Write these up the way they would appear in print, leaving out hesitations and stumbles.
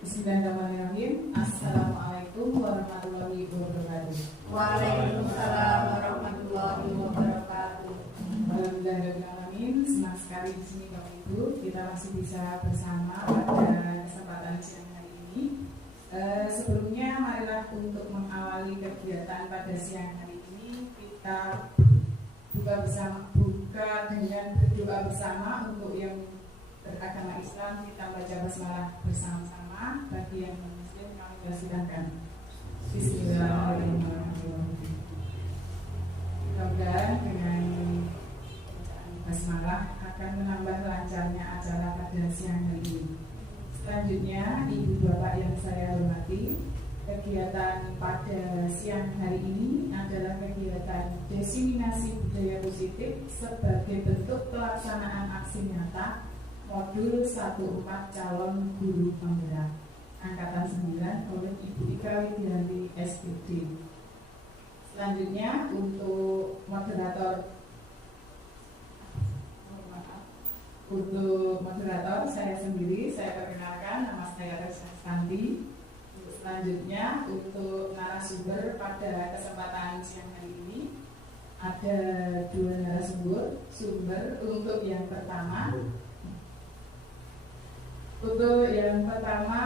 Bismillahirrahmanirrahim. Assalamualaikum warahmatullahi wabarakatuh. Waalaikumsalam warahmatullahi wabarakatuh. Alhamdulillahirrahmanirrahim. Senang sekali di sini Bapak Ibu. Kita masih bisa bersama pada kesempatan siang hari ini. Sebelumnya marilah untuk mengawali kegiatan pada siang hari ini kita buka dengan berdoa bersama. Untuk yang beragama Islam kita baca basmalah bersama-sama. Bagi yang muslim kami persilahkan. Bismillahirrahmanirrahim. Mudah-mudahan dengan basmalah akan menambah lancarnya acara pada siang hari ini. Selanjutnya, Ibu Bapak yang saya hormati, kegiatan pada siang hari ini adalah kegiatan diseminasi budaya positif sebagai bentuk pelaksanaan aksi nyata modul 14 calon guru penggerak angkatan 9 oleh Ibu Ika Widianti SPD. Selanjutnya untuk moderator saya sendiri, saya perkenalkan, nama saya Reza Santi. Selanjutnya untuk narasumber pada kesempatan siang hari ini ada 2 narasumber. Untuk yang pertama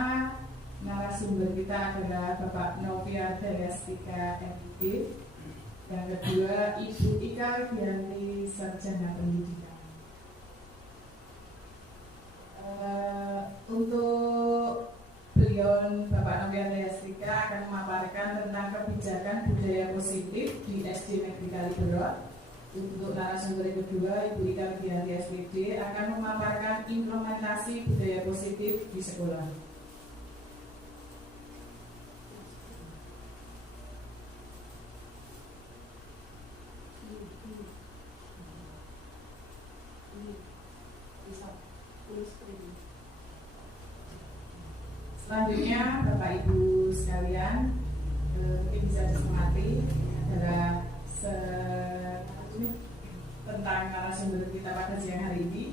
narasumber kita adalah Bapak Noviarda Yastika MPD. Yang kedua Ibu Ika Widianti Sarjana Pendidikan. Untuk beliau Bapak Noviarda Yastika akan memaparkan tentang kebijakan budaya positif di SD Negeri Kaliberot. Untuk narasumber yang kedua, Ibu Ika Widianti SPD akan memaparkan implementasi budaya positif di sekolah. Selanjutnya, Bapak Ibu sekalian, mungkin bisa disemati adalah tentang narasumber kita pada siang hari ini,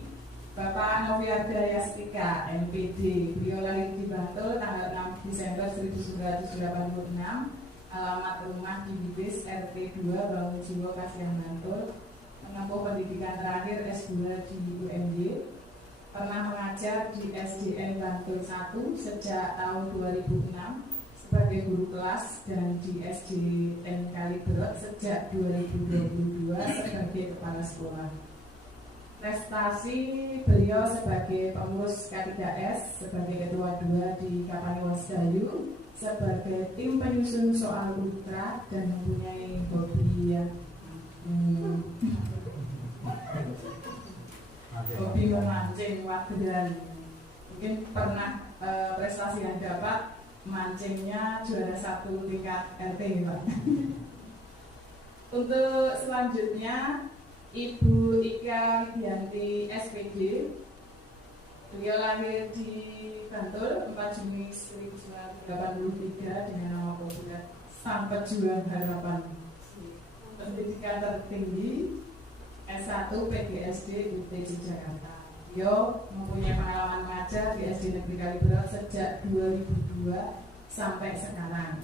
Bapak Noviarda Yastika MPD. Beliau lahir di Bantul tanggal 6 Desember 1986, alamat rumah di Bibis RT 2 Bangunjiwo Kasihan Bantul. Menempuh pendidikan terakhir S2 di UMY. Pernah mengajar di SDN Bantul 1 sejak tahun 2006 sebagai guru kelas dan di SDN Kaliberot sejak 2022 sebagai kepala sekolah. Prestasi beliau sebagai pengurus K3S, sebagai ketua 2 di Kapaniwas Dayu, sebagai tim penyusun soal ultra, dan mempunyai hobi yang hobi memancing wadah. Mungkin pernah prestasi yang dapat mancingnya juara 1 tingkat RT, Pak. Untuk selanjutnya Ibu Ika Widianti SPD. Beliau lahir di Bantul 4 Juni 1983 dengan nama populer Sang Pejuang Harapan. Pendidikan tertinggi S1 PGSD UT Yogyakarta. Beliau mempunyai pengalaman mengajar di SD Negeri Kaliberot sejak 2002 sampai sekarang.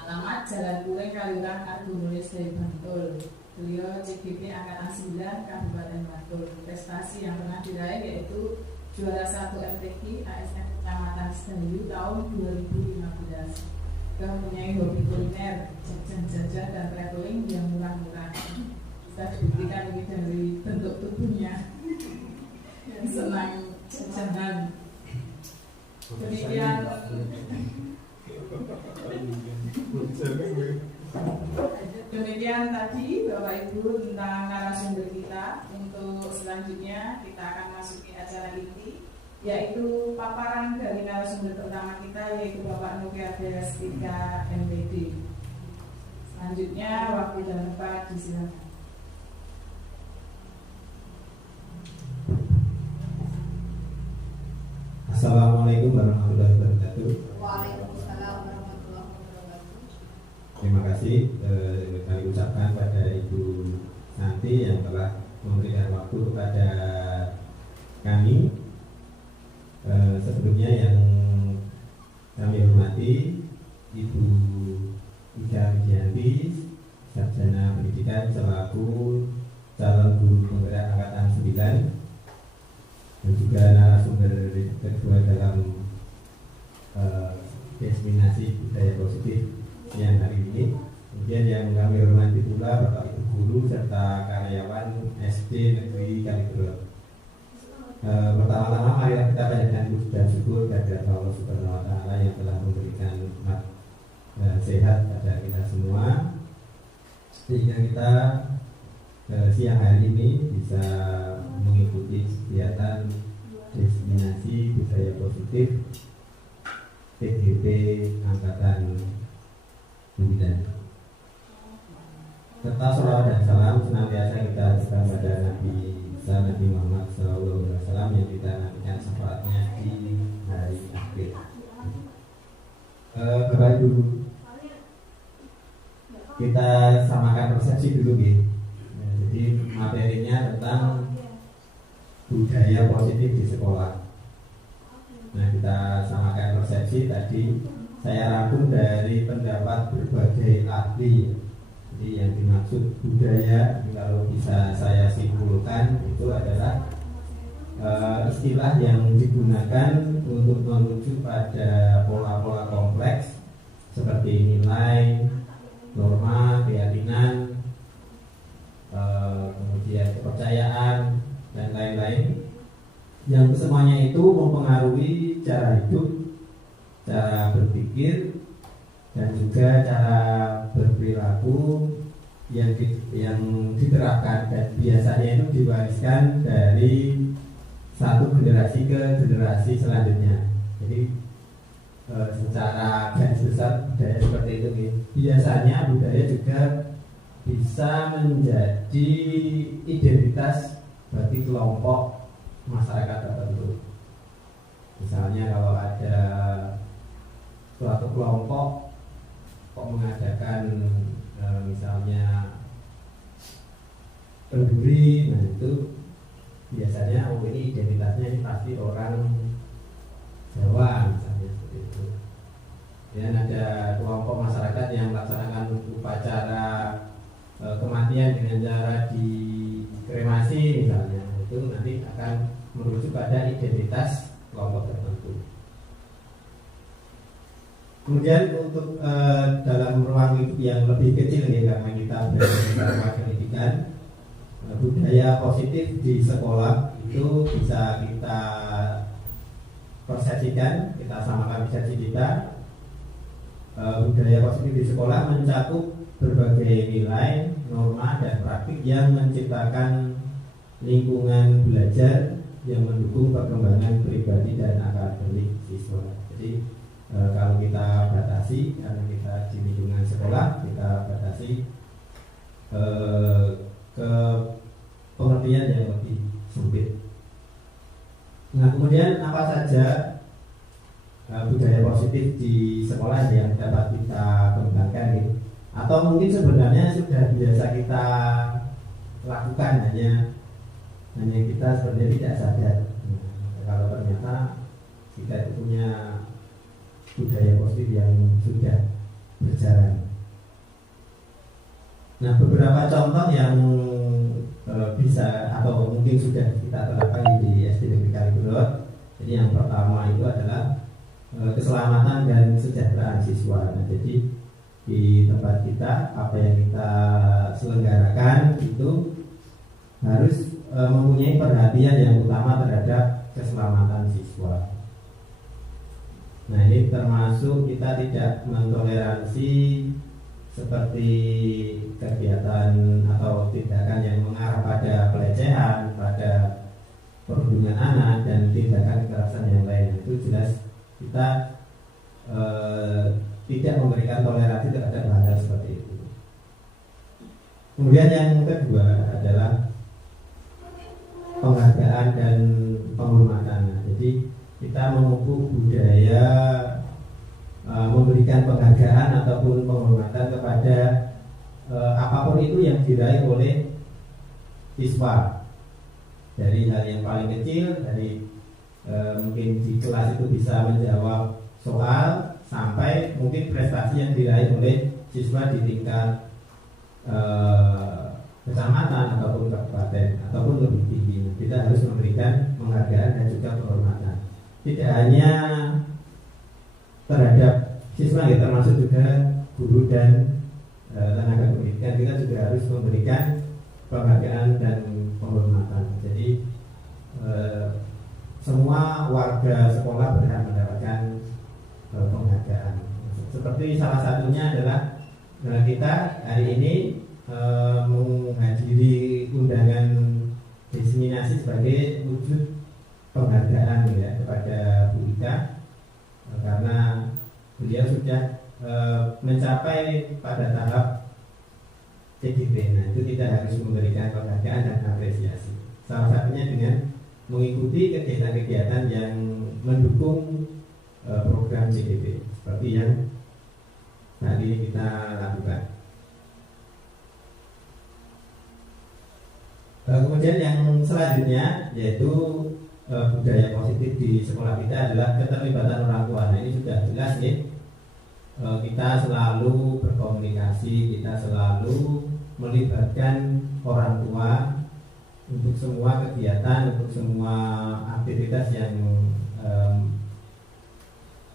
Alamat Jalan Kuring Kaliurang Argonulis dari Bantul. Beliau CGP Angkatan 9 Kabupaten Bantul. Prestasi yang pernah diraih yaitu juara 1 MTQ ASN Kecamatan Sedayu tahun 2015. Beliau mempunyai hobi kuliner, jajan-jajan dan traveling yang murah-murah. Bisa dibuktikan ini dari bentuk tubuhnya yang senang jajanan. Demikian tadi Bapak Ibu tentang narasumber kita. Untuk selanjutnya kita akan masuki acara inti, yaitu paparan dari narasumber pertama kita, yaitu Bapak Noviarda Yastika MPD. Selanjutnya waktu dan tempat disilakan. Assalamualaikum warahmatullahi wabarakatuh. Waalaikumsalam warahmatullahi wabarakatuh. Terima kasih kami ucapkan pada Ibu Santi yang telah memberikan waktu kepada kami. Sebelumnya yang kami hormati Ibu Ida Widianti, Sarjana Pendidikan selaku calon guru penggerak angkatan 9, dan juga narasumber kedua dalam diseminasi budaya positif siang hari ini. Kemudian yang kami hormati pula Bapak Ibu guru serta karyawan SD Negeri Kaligrot. Pertama-tama mari kita panjatkan puji dan syukur kepada Allah Subhanahu wa taala yang telah memberikan nikmat sehat pada kita semua, sehingga kita siang hari ini bisa mengikuti kegiatan diseminasi budaya positif PGP Angkatan 9. Serta salawat dan salam senantiasa kita aturkan pada Nabi Muhammad SAW yang kita nantikan syafaatnya di hari akhir. Bapak Ibu, kita samakan persepsi dulu ya. Jadi materinya tentang budaya positif di sekolah. Nah, kita samakan persepsi tadi saya rangkum dari pendapat berbagai ahli. Jadi yang dimaksud budaya, kalau bisa saya simpulkan, itu adalah istilah yang digunakan untuk menuju pada pola-pola kompleks seperti nilai, norma, keyakinan, kemudian kepercayaan dan lain-lain, yang semuanya itu mempengaruhi cara hidup, cara berpikir, dan juga cara berperilaku yang diterapkan, dan biasanya itu diwariskan dari satu generasi ke generasi selanjutnya. Jadi secara garis besar budaya seperti itu ya. Biasanya budaya juga bisa menjadi identitas bagi kelompok masyarakat tertentu. Misalnya kalau ada suatu kelompok kok mengadakan misalnya kenduri, nah itu biasanya ini identitasnya ini pasti orang Jawa misalnya seperti itu. Dan ada kelompok masyarakat yang melaksanakan upacara kematian dengan cara dikremasi misalnya, itu nanti akan merujuk pada identitas kelompok tertentu. Kemudian untuk dalam ruang yang lebih kecil ya, karena kita berada di dalam pendidikan, budaya positif di sekolah itu bisa kita persepsikan, kita samakan persepsi kita. Budaya positif di sekolah mencakup berbagai nilai, norma, dan praktik yang menciptakan lingkungan belajar yang mendukung perkembangan pribadi dan akademik siswa. Jadi kalau kita batasi, karena kita di lingkungan sekolah, kita batasi ke pengertian yang lebih sempit. Nah, kemudian apa saja budaya positif di sekolah yang dapat kita kembangkan gitu? Atau mungkin sebenarnya sudah biasa kita lakukan, hanya kita sebenarnya tidak sadar. Kalau ternyata kita itu punya budaya positif yang sudah berjalan. Nah, beberapa contoh yang bisa atau mungkin sudah kita terapkan di SD Negeri Kaligrot. Jadi yang pertama itu adalah keselamatan dan kesejahteraan siswa. Nah, jadi di tempat kita apa yang kita selenggarakan itu harus mempunyai perhatian yang utama terhadap keselamatan siswa. Nah, ini termasuk kita tidak mentoleransi seperti kegiatan atau tindakan yang mengarah pada pelecehan, pada perundungan anak, dan tindakan kekerasan yang lain. Itu jelas kita tidak memberikan toleransi terhadap hal seperti itu. Kemudian yang kedua adalah penghargaan dan penghormatan. Jadi kita memupuk budaya memberikan penghargaan ataupun penghormatan kepada apapun itu yang diraih oleh siswa. dari hal yang paling kecil, dari mungkin di kelas itu bisa menjawab soal, sampai mungkin prestasi yang diraih oleh siswa di tingkat kecamatan ataupun kabupaten ataupun lebih tinggi. Kita harus memberikan penghargaan dan juga penghormatan. Tidak hanya terhadap siswa, ya, termasuk juga guru dan tenaga pendidikan. Kita juga harus memberikan penghargaan dan penghormatan. Jadi semua warga sekolah berhak mendapatkan penghargaan. Seperti salah satunya adalah kita hari ini menghadiri undangan diseminasi sebagai wujud penghargaan, ya, kepada Bu Ika, karena beliau sudah mencapai pada tahap CDP. Nah, itu kita harus memberikan penghargaan dan apresiasi. Salah satunya dengan mengikuti kegiatan-kegiatan yang mendukung program CDP seperti yang tadi kita lakukan. Kemudian yang selanjutnya yaitu budaya positif di sekolah kita adalah keterlibatan orang tua. Nah, ini sudah jelas nih, kita selalu berkomunikasi, kita selalu melibatkan orang tua untuk semua kegiatan, untuk semua aktivitas yang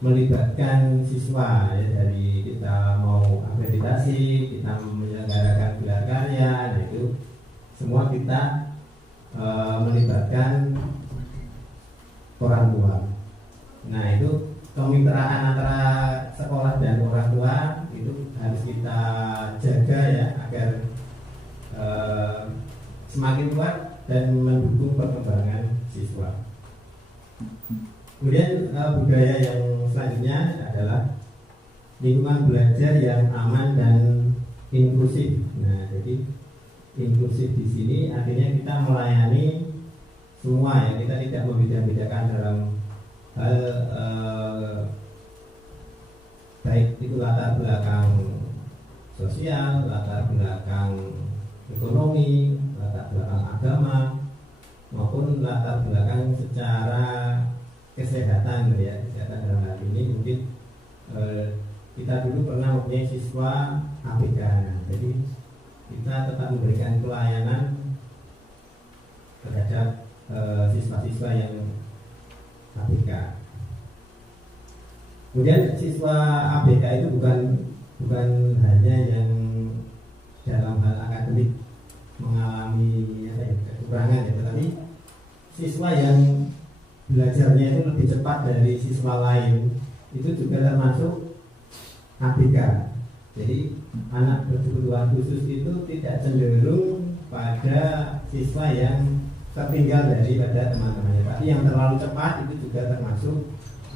melibatkan siswa, ya, dari kita mau akreditasi, kita menyelenggarakan gelar karya, itu semua kita melibatkan orang tua. Nah, itu kemitraan antara sekolah dan orang tua itu harus kita jaga, ya, agar semakin kuat dan mendukung perkembangan siswa. Kemudian budaya yang selanjutnya adalah lingkungan belajar yang aman dan inklusif. Nah, jadi inklusif di sini artinya kita melayani semua, ya, kita tidak membeda-bedakan dalam hal baik itu latar belakang sosial, latar belakang ekonomi, latar belakang agama, maupun latar belakang secara kesehatan, ya, kesehatan dalam hal ini mungkin kita dulu pernah mempunyai siswa ABK. Nah, jadi kita tetap memberikan pelayanan terhadap siswa-siswa yang ABK. Kemudian siswa ABK itu bukan hanya yang dalam hal akademik mengalami kekurangan, ya, tetapi siswa yang belajarnya itu lebih cepat dari siswa lain itu juga termasuk ABK. Jadi anak berkebutuhan khusus itu tidak cenderung pada siswa yang tertinggal daripada teman-temannya, tapi yang terlalu cepat itu juga termasuk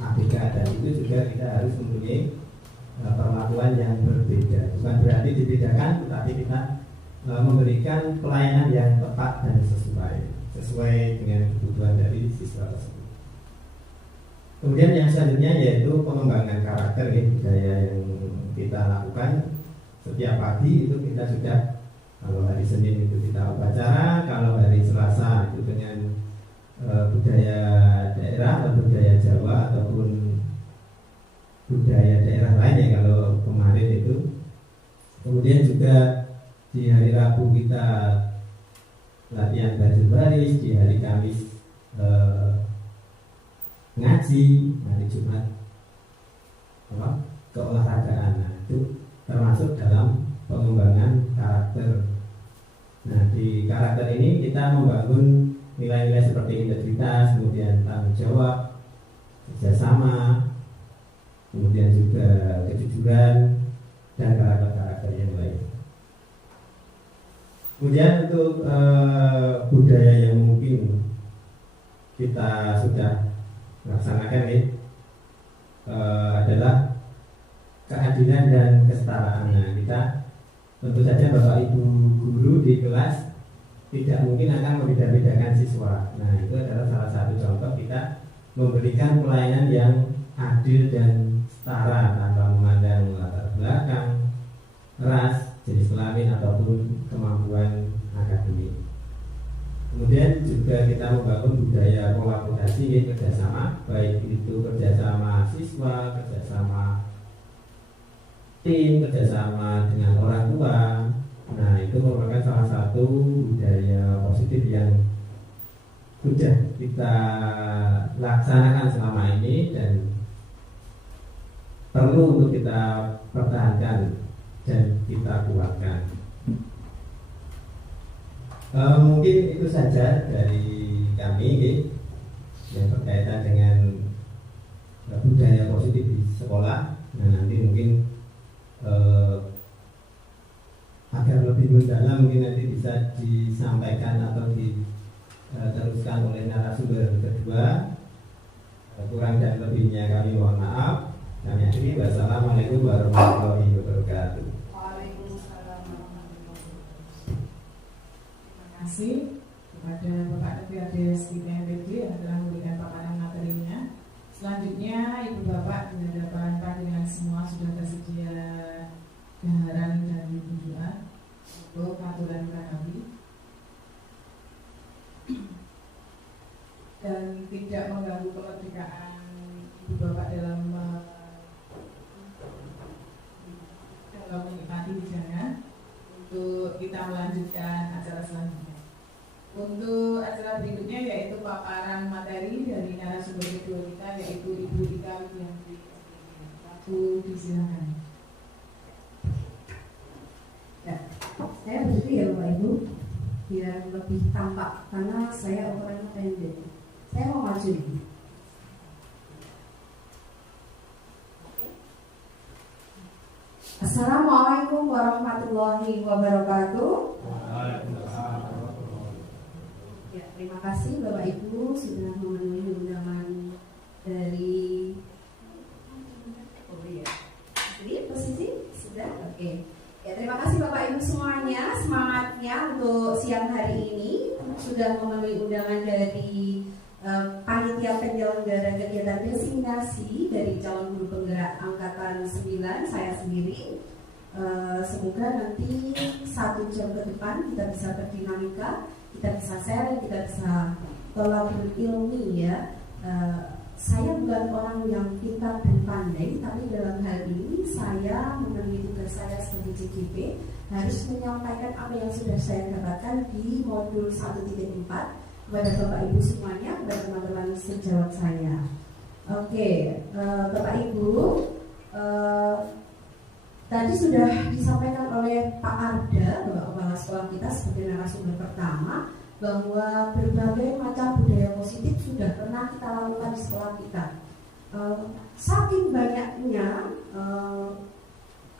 ABK, dan itu juga kita harus mempunyai perlakuan yang berbeda. Bukan berarti dibedakan, tetapi kita memberikan pelayanan yang tepat dan sesuai dengan kebutuhan dari siswa tersebut. Kemudian yang selanjutnya yaitu pengembangan karakter, ya, budaya yang kita lakukan setiap pagi. Itu kita sudah, kalau hari Senin itu kita upacara, kalau hari Selasa itu dengan budaya daerah atau budaya Jawa ataupun budaya daerah lainnya kalau kemarin itu. Kemudian juga di hari Rabu kita latihan baris baris, di hari Kamis ngaji, hari Jumat keolahragaan. Nah, itu termasuk dalam pengembangan karakter. Nah, di karakter ini kita membangun nilai-nilai seperti integritas, kemudian tanggung jawab, kerjasama, kemudian juga kejujuran dan karakter-karakter yang lain. Kemudian untuk budaya yang mungkin kita sudah laksanakan ini adalah keadilan dan kesetaraan. Nah, kita tentu saja Bapak Ibu guru di kelas tidak mungkin akan membeda-bedakan siswa. Nah, itu adalah salah satu contoh kita memberikan pelayanan yang adil dan setara tanpa memandang latar belakang, ras, jenis kelamin ataupun kemampuan akademik. Kemudian juga kita membangun budaya kolaborasi, kerjasama, baik itu kerjasama siswa, kerjasama tim, kerjasama dengan orang tua. Nah, itu merupakan salah satu budaya positif yang sudah kita laksanakan selama ini dan perlu untuk kita pertahankan dan kita kuatkan. Mungkin itu saja dari kami yang berkaitan dengan budaya positif di sekolah. Nah, nanti mungkin agar lebih mendalam mungkin nanti bisa disampaikan atau diteruskan oleh narasumber kedua. Kurang dan lebihnya kami mohon maaf. Kami akhiri. Wassalamualaikum warahmatullahi wabarakatuh. Waalaikumsalam warahmatullahi wabarakatuh. Terima kasih kepada Bapak Ketua DSI PMPD yang telah memberikan paparan materinya. Selanjutnya, Ibu Bapak di hadapan panjenengan semua sudah tersedia gaharan dan tunjukan untuk aturan Kanawi dan tidak mengganggu kemerdekaan Ibu Bapak dalam menikmati hidangan. Untuk kita melanjutkan acara selanjutnya. Untuk acara berikutnya yaitu paparan materi dari narasumber kedua kita yaitu Ibu Ika Widianti. Waktu disilakan. Ya, saya berdiri ya Bapak Ibu biar lebih tampak karena saya ukurannya pendek. Saya mau maju nih. Assalamualaikum warahmatullahi wabarakatuh. Ya, terima kasih Bapak Ibu sudah memenuhi undangan dari Jadi posisi sudah oke. Ya, terima kasih Bapak Ibu semuanya, semangatnya untuk siang hari ini sudah memenuhi undangan dari panitia penyelenggara kegiatan destinasi dari calon guru penggerak angkatan 9 saya sendiri. Semoga nanti 1 jam ke depan kita bisa berdinamika, kita bisa sharing, kita bisa tolak berilmi ya. Saya bukan orang yang pintar dan pandai, tapi dalam hal ini saya memenuhi tugas saya sebagai CGP harus menyampaikan apa yang sudah saya dapatkan di modul 1.4 kepada Bapak Ibu semuanya, kepada teman-teman sejawat saya. Oke, Bapak Ibu, tadi sudah disampaikan oleh Pak Arda, Bapak Kepala Sekolah kita sebagai narasumber pertama, bahwa berbagai macam budaya positif sudah pernah kita lakukan di sekolah kita. Saking banyaknya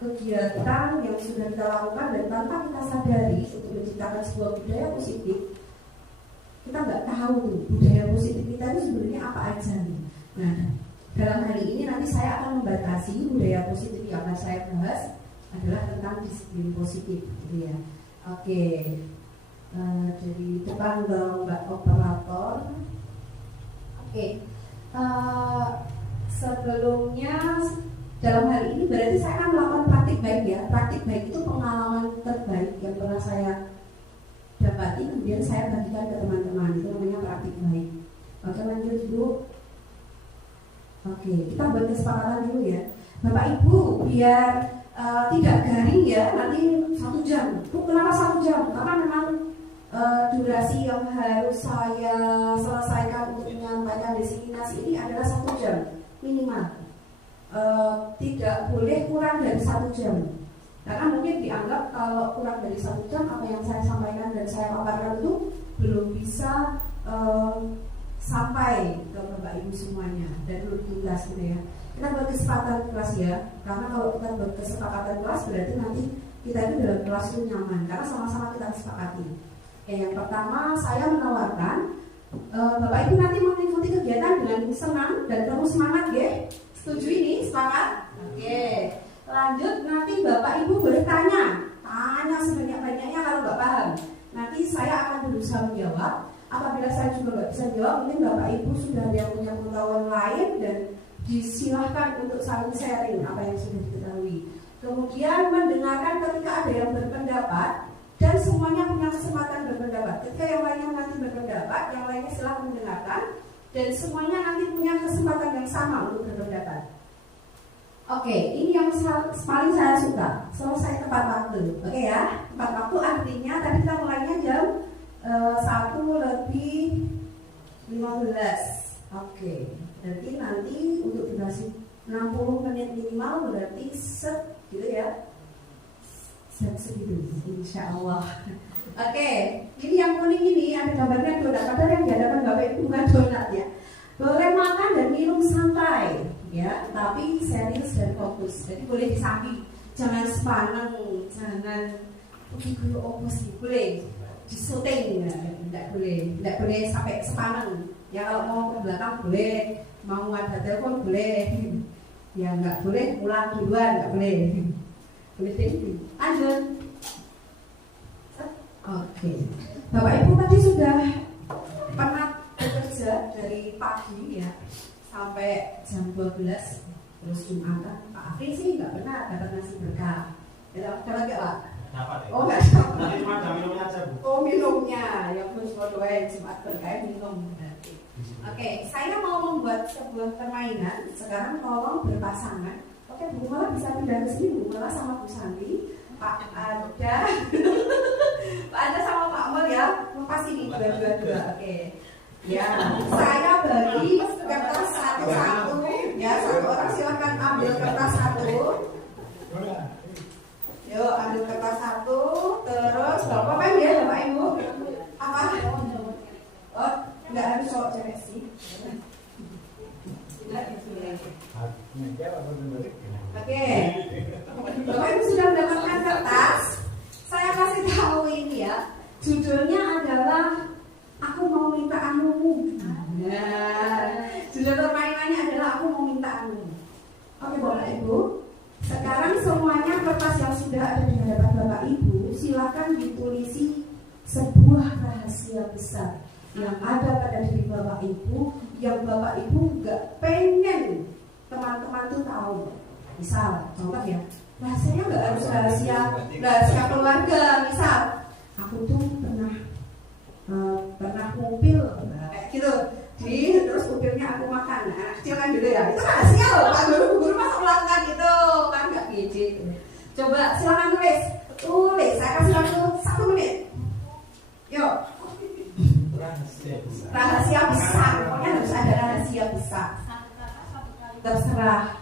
kegiatan yang sudah kita lakukan dan tanpa kita sadari untuk menciptakan sebuah budaya positif, kita nggak tahu tuh budaya positif kita itu sebenarnya apa aja nih. Nah, dalam hari ini nanti saya akan membatasi budaya positif yang akan saya bahas adalah tentang disiplin positif, gitu ya. Oke. Dari depan dong Mbak Operator. Oke. Sebelumnya dalam hari ini berarti saya akan melakukan praktik baik ya. Praktik baik itu pengalaman terbaik yang pernah saya dapati, kemudian saya bagikan ke teman-teman. Itu namanya praktik baik. Oke, lanjut dulu. Oke, kita buat kesepakatan dulu ya. Bapak Ibu, biar tidak garing ya, nanti 1 jam. Kenapa 1 jam? Karena memang durasi yang harus saya selesaikan untuk menyampaikan destinasi ini adalah 1 jam minimal. Tidak boleh kurang dari 1 jam. Karena mungkin dianggap kalau kurang dari 1 jam apa yang saya sampaikan dan saya paparkan itu belum bisa sampai ke Bapak Ibu semuanya dan belum tuntas gitu ya. Kita buat kesepakatan kelas ya. Karena kalau kita buat kesepakatan kelas berarti nanti kita itu dalam kelas itu nyaman karena sama-sama kita sepakati. Yang pertama saya menawarkan Bapak Ibu nanti mengikuti kegiatan dengan senang dan penuh semangat ya. Setuju ini? Sepakat? Oke. Lanjut nanti Bapak Ibu boleh tanya sebanyak-banyaknya kalau nggak paham. Nanti saya akan berusaha menjawab. Apabila saya juga nggak bisa jawab, mungkin Bapak Ibu sudah ada yang punya pengetahuan lain dan disilahkan untuk saling sharing apa yang sudah diketahui. Kemudian mendengarkan ketika ada yang berpendapat. dan semuanya punya kesempatan berpendapat. Ketika yang lainnya nanti berpendapat, yang lainnya silakan mendengarkan, dan semuanya nanti punya kesempatan yang sama untuk berpendapat. Oke, ini yang paling saya suka. Selesai tepat waktu. Oke ya, tepat waktu artinya tadi kita mulainya jam 1:15. Oke, berarti nanti untuk durasi 60 menit minimal berarti set gitu ya. Segitu, insya Allah. Oke, ini yang kuning ini ada gambarnya donat. Padahal yang diadakan Bapak Ibu bukan donat ya. Boleh makan dan minum santai, ya, tapi serius dan fokus. Jadi boleh disambi, jangan sepaneng, jangan begitu opos, boleh disuting, ya. Tidak boleh sampai sepaneng. Ya kalau mau ke belakang boleh, mau ada telepon boleh, ya nggak boleh pulang duluan, nggak boleh. Lanjut. Oke. Bapak Ibu tadi sudah pernah bekerja dari pagi ya sampai jam 12 terus Jumatan. Pak Afri sih nggak benar dapat nasi berkah. Dapat nggak Pak? Dapat. Oh nggak dapat. Nanti cuma ada minumnya aja Bu. Oh minumnya, yang harus berdoa Jumat berkah minum. Oke, saya mau membuat sebuah permainan. Sekarang tolong berpasangan. Oke, Bu Mala bisa pindah ke sini, Bu Mala sama Bu Sandi, Pak Ada, Pak Ada sama Pak Mul ya, lepas ini dua. Oke, ya, saya bagi kertas satu-satu, ya satu orang silakan ambil kertas satu. Yuk ambil kertas satu, terus apa ya Bapak Ibu? Apa? Oh, nggak harus cowok cewek sih. Oke, Bapak Ibu sudah mendapatkan kertas. Saya kasih tahu ini ya. Judulnya adalah Aku Mau Minta Anumu. Nah, judul permainannya adalah Aku Mau Minta Anumu. Oke Bapak Ibu, sekarang semuanya kertas yang sudah ada di hadapan Bapak Ibu, silakan ditulisi sebuah rahasia besar yang ada pada diri Bapak Ibu, yang Bapak Ibu gak pengen teman-teman tuh tahu. Misal, contoh ya, rahasianya gak harus rahasia keluarga. Misal, aku tuh pernah ngumpil kayak gitu, terus upilnya aku makan. Nah, kecil kan dulu ya, itu rahasia loh. Pak guru masa melakukan itu kan gak pede. Coba silakan tulis. Saya kasih waktu 1 menit. Yuk. Rahasia besar, pokoknya harus ada rahasia besar. Terserah.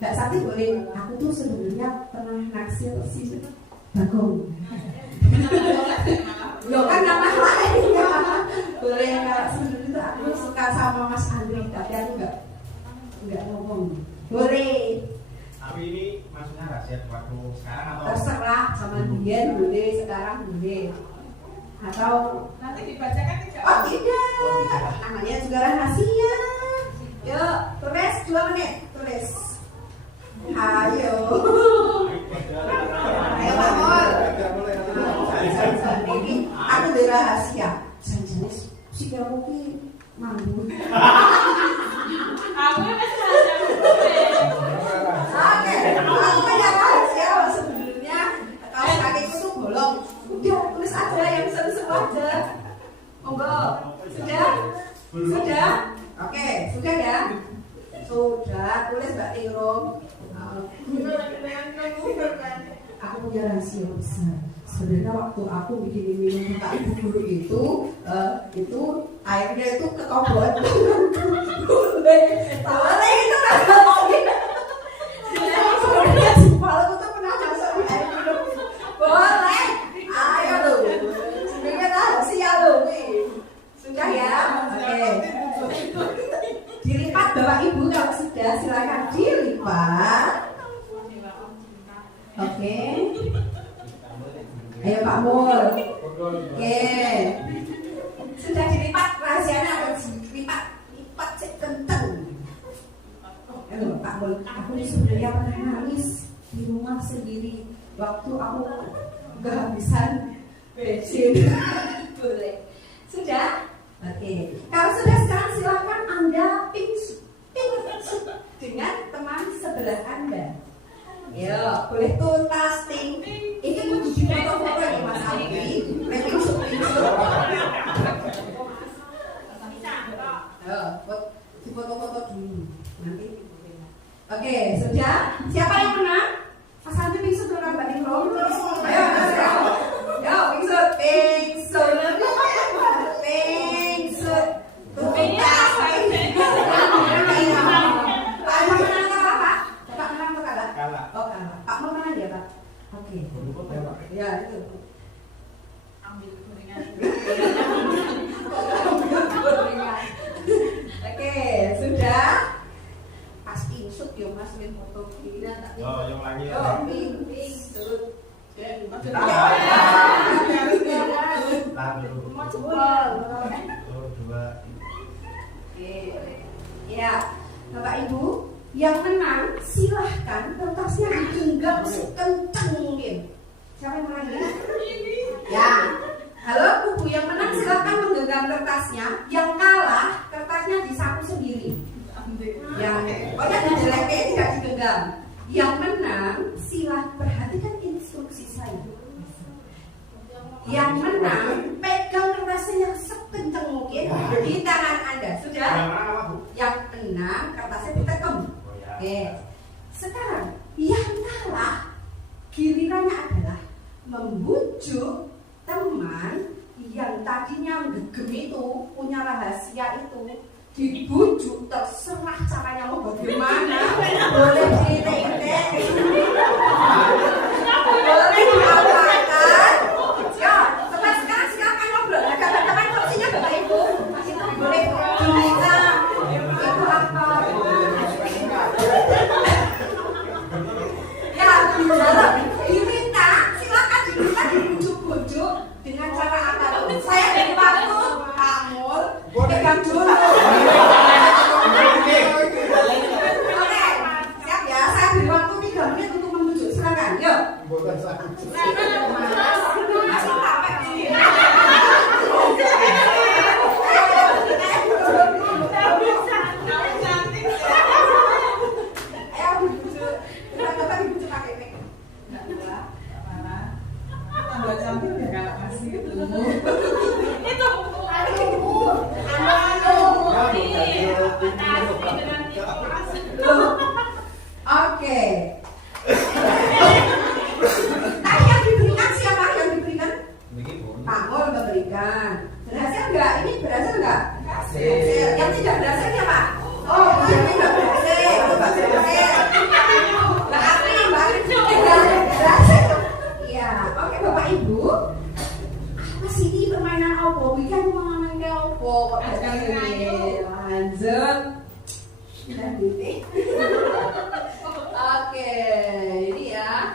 Mbak Sakti boleh. Aku tuh sebenarnya pernah naksir si Bagong. Loh kan nama lain ya. Boleh kalau sebenarnya aku suka sama Mas Andri, tapi aku nggak ngomong. Boleh. Tapi ini maksudnya rahasia waktu sekarang atau? Terserah, zaman dia boleh, sekarang boleh. Atau nanti dibacakan tidak? Oh tidak, namanya juga rahasia. Yuk, tulis 2 menit, tulis. Ayo Pak Mol. Ini aku dari rahasia. Jangan-jangan si kamu ki manggung. Aku masih rahasia. Oke, aku punya rahasia sebenarnya. Kalau kakiku tuh bolong. Udah, tulis aja yang seru-seru aja. Monggo. Sudah? Oke, sudah ya? Sudah, tulis Mbak Tirung. Aku punya rahasia besar. Sebenarnya waktu aku bikin minum Pak Ibu guru itu airnya itu ketobot. Boleh itu kan ngomongin. Sebenarnya kepalaku tuh pernah masuk di air minum. Boleh. Ayo loh. Sebenarnya rahasia loh. Sudah ya? Oke. Dilipat Bapak Ibu kalau sudah silakan dilipat. Oke. Ayo Pak Mul. Oke. Sudah dilipat rahasianya apa sih? Lipat cek kenteng. Ayo Pak Mul. Aku sebenarnya pernah nangis di rumah sendiri waktu aku kehabisan bensin. Boleh. Sudah? Oke. Kalau sudah sekarang silakan Anda ping dengan teman sebelah Anda. Ya, boleh tuntas ting. Ini mau foto-foto ya Mas. Di foto-foto dulu. Nanti. Oke, sudah. Siapa yang menang? Mas Andi pingsut orang Mbak Ningrum. Ayo, yo, pingsut. Ya itu. Ambil gorengan. Oke, sudah. Pasti insut yo Mas Win foto ini. Yang lagi. Insut. Mau jebol. Dua. Oke. Ya, Bapak Ibu, yang menang silahkan kertasnya digenggam sekencang mungkin. Siapa yang menang ya? Ya. Halo kubu yang menang silahkan menggenggam kertasnya. Yang kalah kertasnya disapu sendiri. Yang pokoknya dijelekin tidak digenggam. Yang menang silahkan perhatikan instruksi saya. Yang menang pegang kertasnya yang sekencang mungkin di tangan Anda. Sudah? Yang menang kertasnya ditekem. Oke. Sekarang yang kalah gilirannya adalah membujuk teman yang tadinya gegem itu punya rahasia itu, dibujuk terserah caranya mau bagaimana, boleh diintek, boleh diapakan. Ya, sekarang silakan ngobrol. Kapan kursinya Bapak Ibu? Itu boleh diminta itu apa? Ya, bicara diminta, silakan diminta dibujuk-bujuk dengan cara apa? Saya beri waktu Pak Mul, pegang dulu. Oke, siap ya. Saya beri waktu 3 menit untuk membujuk. Silakan, yuk. Oke. Tadi yang diberikan siapa yang diberikan? Pak Mul memberikan. Berhasil enggak? Ini berhasil enggak? Berhasil. Yang tidak berhasil siapa? Oh, yang tidak berhasil. Mbak Ari tidak berhasil. Iya. Oke Bapak Ibu. Apa sih ini permainan opo? Bikin permainan opo? Lanjut. Oke, ini ya.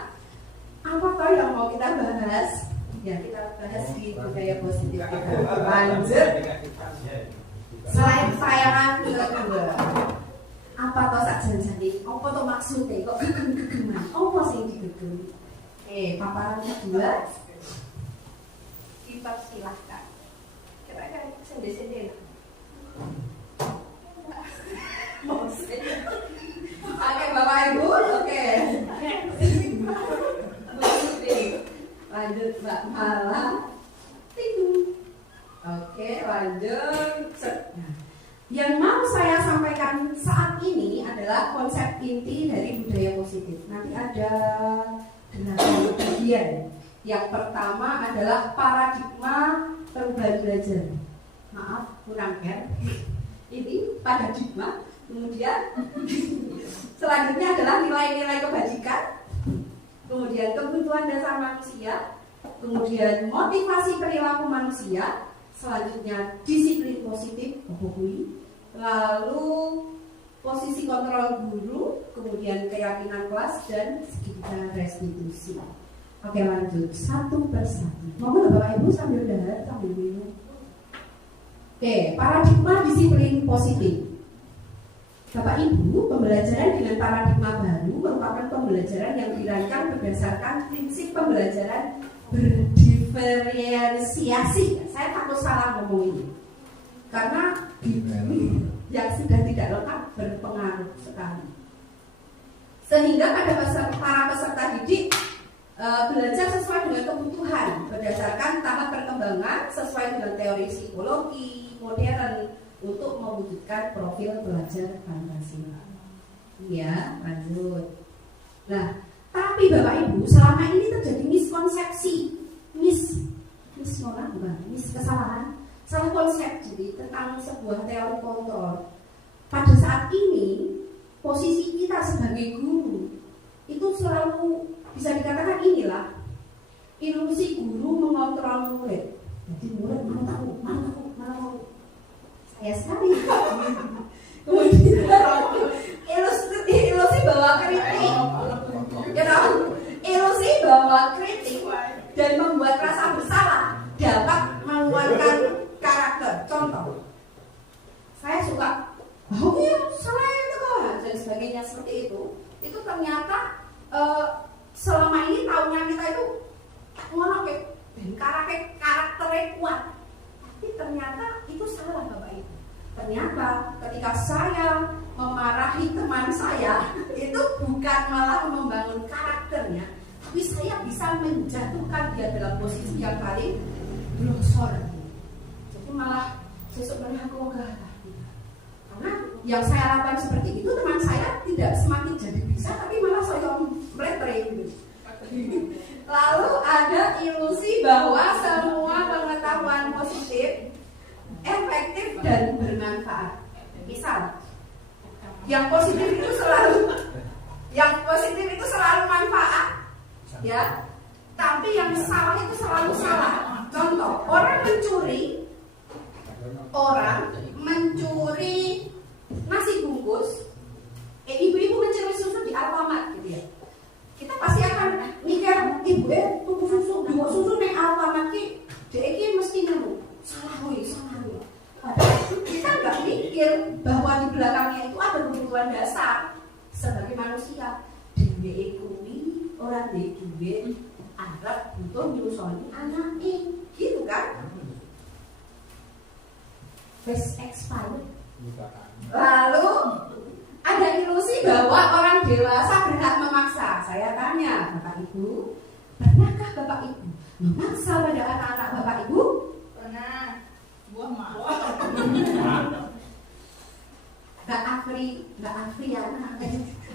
Apa toh yang mau kita bahas? Ya, kita bahas di budaya positif kita. Lanjut. Selain sayangan kedua, apa toh saja jadi? Apa toh maksudnya? Kok gegem-gegeman? Apa sih yang digegem? Paparan kedua. Dipersilahkan. Kira-kira sendiri-sendiri. Oke Bapak Ibu, oke. Lanjut Mbak Mala. Oke, lanjut. Yang mau saya sampaikan saat ini adalah konsep inti dari budaya positif. Nanti ada 8 bagian. Yang pertama adalah paradigma perubahan belajar. Maaf, kurang kan? Ini paradigma. Kemudian selanjutnya adalah nilai-nilai kebajikan, kemudian kebutuhan dasar manusia, kemudian motivasi perilaku manusia, selanjutnya disiplin positif, lalu posisi kontrol guru, kemudian keyakinan kelas dan sekitar restitusi. Oke, lanjut satu persatu. Mohon Bapak Ibu sambil dahar sambil minum. Oke, paradigma disiplin positif. Bapak Ibu, pembelajaran dengan paradigma baru merupakan pembelajaran yang dirancang berdasarkan prinsip pembelajaran berdiferensiasi. Saya takut salah ngomong ini, karena yang sudah tidak lengkap berpengaruh sekali. Sehingga pada para peserta didik belajar sesuai dengan kebutuhan berdasarkan tahap perkembangan sesuai dengan teori psikologi modern untuk mewujudkan profil pelajar Pancasila. Ya, lanjut. Nah, tapi Bapak Ibu, selama ini terjadi miskonsepsi, kesalahan, salah konsep jadi tentang sebuah teori kontrol. Pada saat ini, posisi kita sebagai guru itu selalu bisa dikatakan inilah ilusi guru mengontrol murid. Jadi murid mana tahu. Saya sekali. Kemudian ilusi bahwa kritik, ilusi bahwa kritik dan membuat rasa bersalah dapat menguatkan karakter. Contoh, saya suka, oh iya, salah itu kan, dan sebagainya seperti itu. Itu ternyata selama ini taunya kita itu ngono dan karakternya kuat. Tapi ternyata itu salah Bapak Ibu. Ternyata ketika saya memarahi teman saya itu bukan malah membangun karakternya, tapi saya bisa menjatuhkan dia dalam posisi yang paling blosor. Jadi malah sesuatu aku karena yang saya lakukan seperti itu, teman saya tidak semakin jadi bisa, tapi malah saya meletre. Lalu ada ilusi bahwa semua pengetahuan positif, efektif dan bermanfaat. Misal, yang positif itu selalu manfaat, ya. Tapi yang salah itu selalu salah. Contoh, orang mencuri nasi bungkus, ibu-ibu mencuri susu di Alfamart gitu ya. Kita pasti akan mikir, ibu tuku susu ning Alfamart ki, dhek mesti nemu. Salah. Padahal kita nggak mikir bahwa di belakangnya itu ada kebutuhan dasar sebagai manusia. Dhewe kuwi ora ndek duit, arep butuh nyusoni anake, gitu kan? Best expired. Lalu ada ilusi bahwa orang dewasa berhak memaksa. Saya tanya Bapak Ibu, pernahkah Bapak Ibu memaksa pada anak-anak Bapak Ibu? Pernah. Buah mah.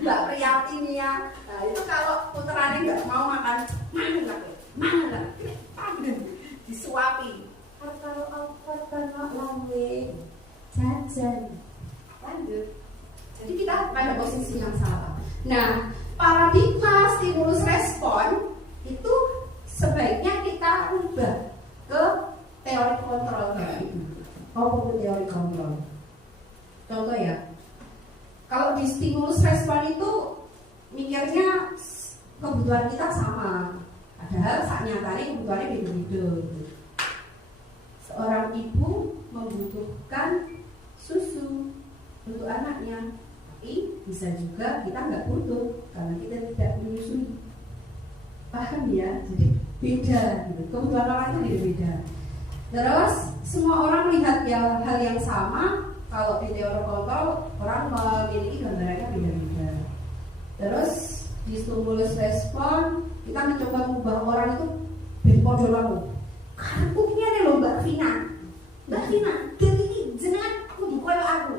Mbak Priyatini ya. Nah, itu kalau putrane nggak mau makan, mana disuapi. Kalau jajan. Lanjut. Jadi kita pada posisi yang salah. Nah, paradigma stimulus respon itu sebaiknya kita ubah ke teori kontrol tadi. Apa teori kontrol? Contoh ya, kalau di stimulus respon itu mikirnya kebutuhan kita sama, padahal saat nyatanya kebutuhannya beda-beda. Seorang ibu membutuhkan susu untuk anaknya, tapi bisa juga kita nggak butuh karena kita tidak menyusui. Paham ya? Jadi beda, gitu. Kebutuhan orang itu beda. Terus semua orang melihat hal yang sama. Kalau di teori kontrol orang memiliki gambarannya beda-beda. Terus di stimulus respon kita mencoba mengubah orang itu berpodo lalu. Karena buktinya nih loh Mbak Vina, jadi jenengan aku bukan aku.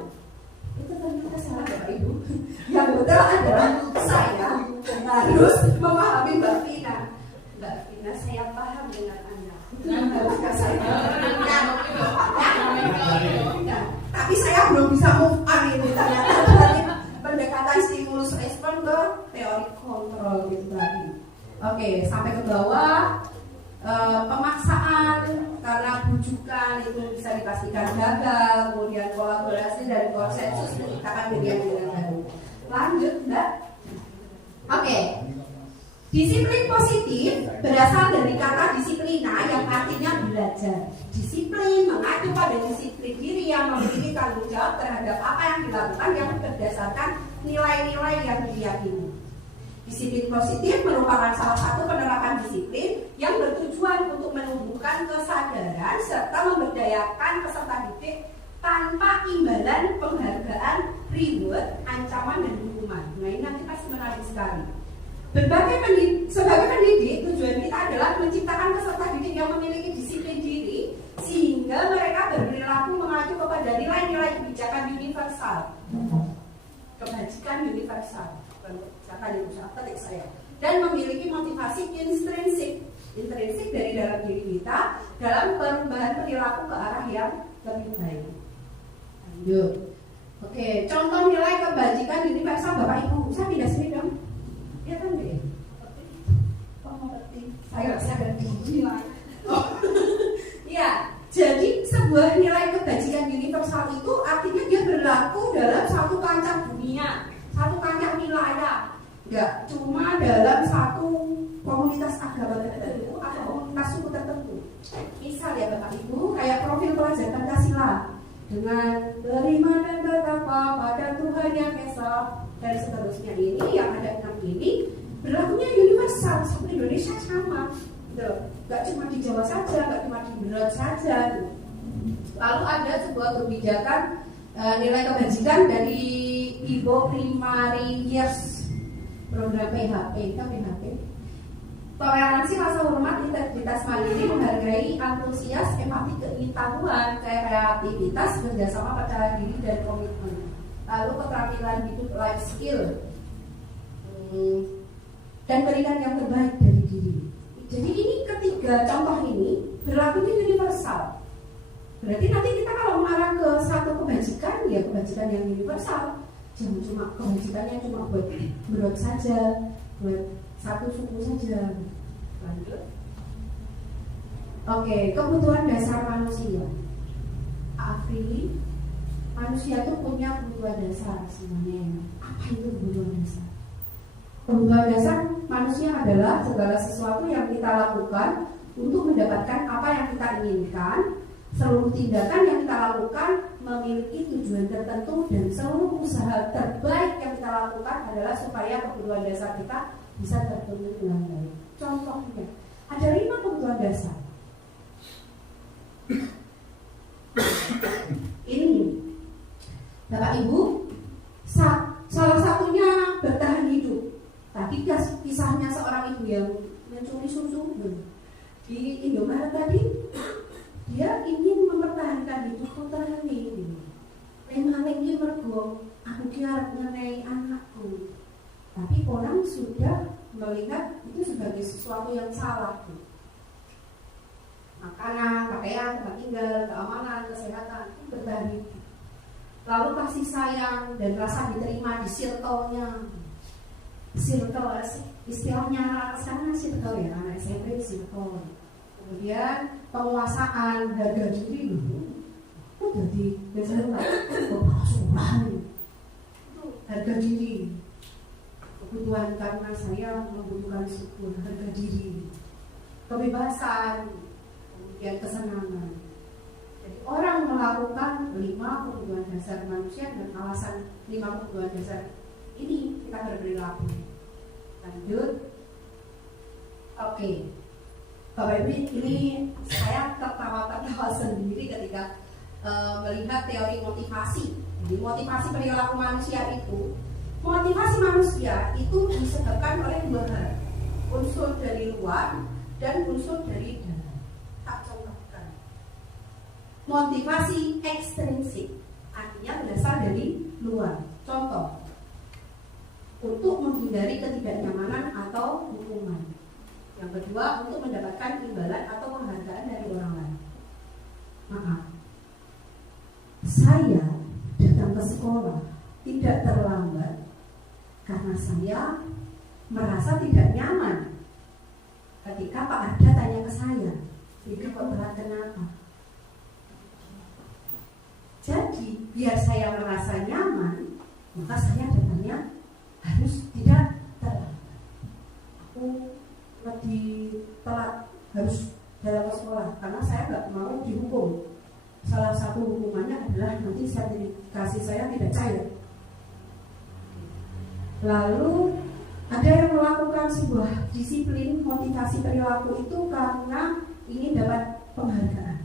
Itu ternyata salah Bapak Ibu. Yang betul adalah saya harus memahami Mbak Vina. Mbak Vina, saya paham dengan Anda. Itu yang haruskah saya tapi saya belum bisa move on ini. Ternyata berarti pendekatan stimulus respon ke teori kontrol gitu tadi. Oke, sampai ke bawah. Pemaksaan karena bujukan itu bisa dipastikan gagal, kemudian kolaborasi dan konsensus menciptakan media baru. Lanjut, Mbak. Oke. Disiplin positif berasal dari kata disiplina yang artinya belajar. Disiplin mengacu pada disiplin diri yang memiliki tanggung jawab terhadap apa yang dilakukan yang berdasarkan nilai-nilai yang diyakini. Disiplin positif merupakan salah satu penerapan disiplin yang bertujuan untuk menumbuhkan kesadaran serta memberdayakan peserta didik tanpa imbalan penghargaan, reward, ancaman, dan hukuman. Nah, ini nanti pasti menarik sekali. Sebagai pendidik, tujuan kita adalah menciptakan peserta didik yang memiliki disiplin diri sehingga mereka berperilaku mengacu kepada nilai-nilai universal. Kebajikan universal, kata ketik saya. Dan memiliki motivasi intrinsik dari dalam diri kita dalam perubahan perilaku ke arah yang lebih baik. Lanjut. Oke, contoh nilai kebajikan universal Bapak Ibu. Saya pindah sini dong. Ya kan deh. Oh, ngerti. Saya ngerti. Oh. Ya, jadi sebuah nilai kebajikan universal itu artinya dia berlaku dalam satu kancah dunia, satu kancah wilayah. Enggak cuma dalam satu komunitas agama tertentu atau komunitas suku tertentu. Misal ya Bapak Ibu, kayak profil pelajar Pancasila dengan beriman dan bertakwa pada Tuhan yang Esa dan seterusnya ini yang ada 6 ini berlakunya universal, seluruh Indonesia sama. Gak cuma di Jawa saja, gak cuma di Berat saja. Lalu ada sebuah kebijakan nilai kebajikan dari Ibo Primary Years program PHP. Toleransi, rasa hormat, integritas mandiri, menghargai, antusias, empati, keingin-tahuan, kreativitas, kerjasama, percaya diri, dan komitmen. Lalu keterampilan hidup, life skill, dan berikan yang terbaik dari diri. Jadi ini ketiga contoh ini berlakunya universal. Berarti nanti kita kalau mengarah ke satu kebajikan, ya kebajikan yang universal. Jangan cuma kebajikannya cuma buat Berat saja, buat satu suku saja. Lanjut. Oke, kebutuhan dasar manusia. Afri, manusia itu punya kebutuhan dasar semuanya. Apa itu kebutuhan dasar? Kebutuhan dasar manusia adalah segala sesuatu yang kita lakukan untuk mendapatkan apa yang kita inginkan. Seluruh tindakan yang kita lakukan memiliki tujuan tertentu dan seluruh usaha terbaik yang kita lakukan adalah supaya kebutuhan dasar kita bisa terpenuhi dengan baik. Contohnya, ada 5 kebutuhan dasar. Ini, Bapak Ibu, salah satunya bertahan hidup. Tadi kisahnya seorang ibu yang mencuri susu di Indomaret tadi, dia ingin mempertahankan hidup putranya ini. Maling mergo aku ki arep ngenei anakku. Tapi orang sudah melihat itu sebagai sesuatu yang salah. Makanan, pakaian, tempat tinggal, keamanan, kesehatan, itu bertahan hidup. Lalu kasih sayang dan rasa diterima di circle-nya. Circle, istilahnya sekarang circle ya, anak SMP circle. Kemudian penguasaan harga diri itu jadi biasanya itu harga diri, kebutuhan karena saya membutuhkan syukur, harga diri, kebebasan, kemudian kesenangan. Jadi orang melakukan 5 kebutuhan dasar manusia dan alasan 5 kebutuhan dasar ini kita berperilaku. Lanjut. Oke. Bapak Ibu, ini saya tertawa-tertawa sendiri ketika melihat teori motivasi. Jadi motivasi perilaku manusia itu, motivasi manusia itu disebabkan oleh 2 hal, unsur dari luar dan unsur dari dalam. Tak contohkan. Motivasi ekstrinsik, artinya berasal dari luar. Contoh, untuk menghindari ketidaknyamanan atau hukuman. Yang kedua, untuk mendapatkan imbalan atau penghargaan dari orang lain. Maaf, saya datang ke sekolah tidak terlambat karena saya merasa tidak nyaman ketika Pak Arda tanya ke saya, "Ini kok telat kenapa?" Jadi, biar saya merasa nyaman, maka saya datangnya harus tidak terlambat. Aku lebih telat harus dalam sekolah karena saya nggak mau dihukum. Salah satu hukumannya adalah nanti sertifikasi saya tidak cair. Lalu ada yang melakukan sebuah disiplin motivasi perilaku itu karena ingin dapat penghargaan.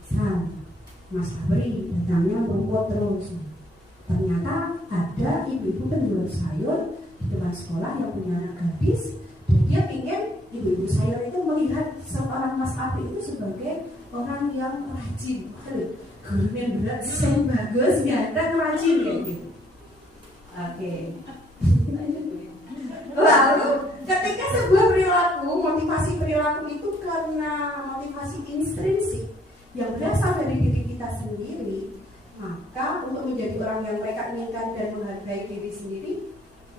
Misal Mas Fabri datangnya merumput terus. Ternyata ada ibu-ibu penjual sayur di depan sekolah yang punya anak gadis. Dan dia ingin ibu-ibu sayur itu melihat seorang Mas Fabri itu sebagai orang yang rajin. gurunya berat, saya bagus, ganteng, rajin ya gitu. Oke. Lalu ketika sebuah perilaku, motivasi perilaku itu karena motivasi intrinsik yang berasal dari diri kita sendiri, maka untuk menjadi orang yang mereka inginkan dan menghargai diri sendiri,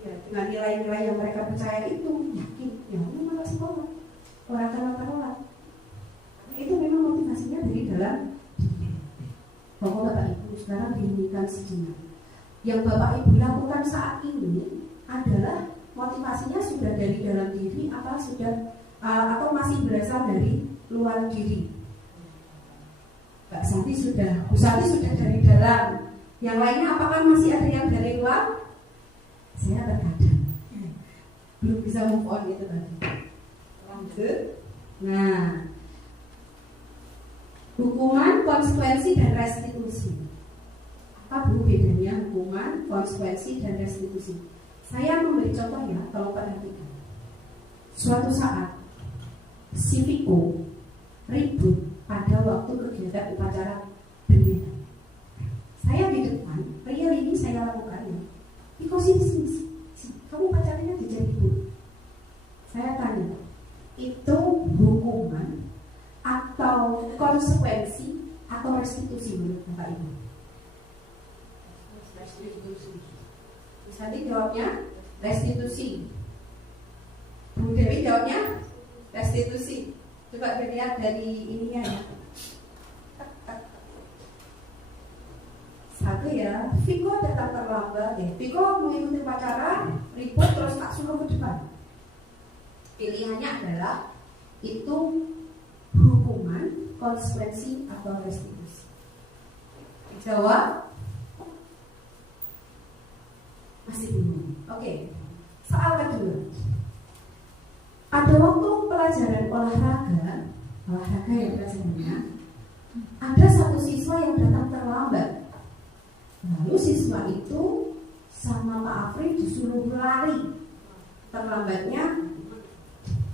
ya, dengan nilai-nilai yang mereka percaya itu, yakin, ya malah sekolah, orang kenal-kenalan. Itu memang motivasinya dari dalam diri. Bapak Ibu sekarang dihentikan sejenak. Yang Bapak Ibu lakukan saat ini adalah motivasinya sudah dari dalam diri atau masih berasal dari luar diri. Mbak Santi sudah, Bu Santi sudah dari dalam. Yang lainnya apakah masih ada yang dari luar? Saya terkadang belum bisa move on itu tadi. Lanjut. Nah, hukuman, konsekuensi, dan restitusi. Apa bu bedanya hukuman, konsekuensi, dan restitusi? Saya memberi contoh ya, kalau perhatikan. Suatu saat, si Viko ribut pada waktu kegiatan upacara bendera. Saya di depan, real ini saya lakukannya. Viko sini, kamu pacarnya dijadi ribut. Saya tanya, itu hukuman atau konsekuensi atau restitusi menurut Bapak Ibu? Restitusi. Nanti jawabnya restitusi. Bu Dewi jawabnya restitusi. Coba dilihat dari ininya ya. Satu ya, Viko datang terlambat ya. Viko mengikuti upacara, ribut terus tak suruh ke depan. Pilihannya adalah itu hukuman, konsekuensi atau restitusi. Jawab. Masih bingung. Oke. Soal kedua. Pada waktu pelajaran olahraga yang pelajarannya, ada satu siswa yang datang terlambat. Lalu siswa itu sama Pak Afri disuruh lari. Terlambatnya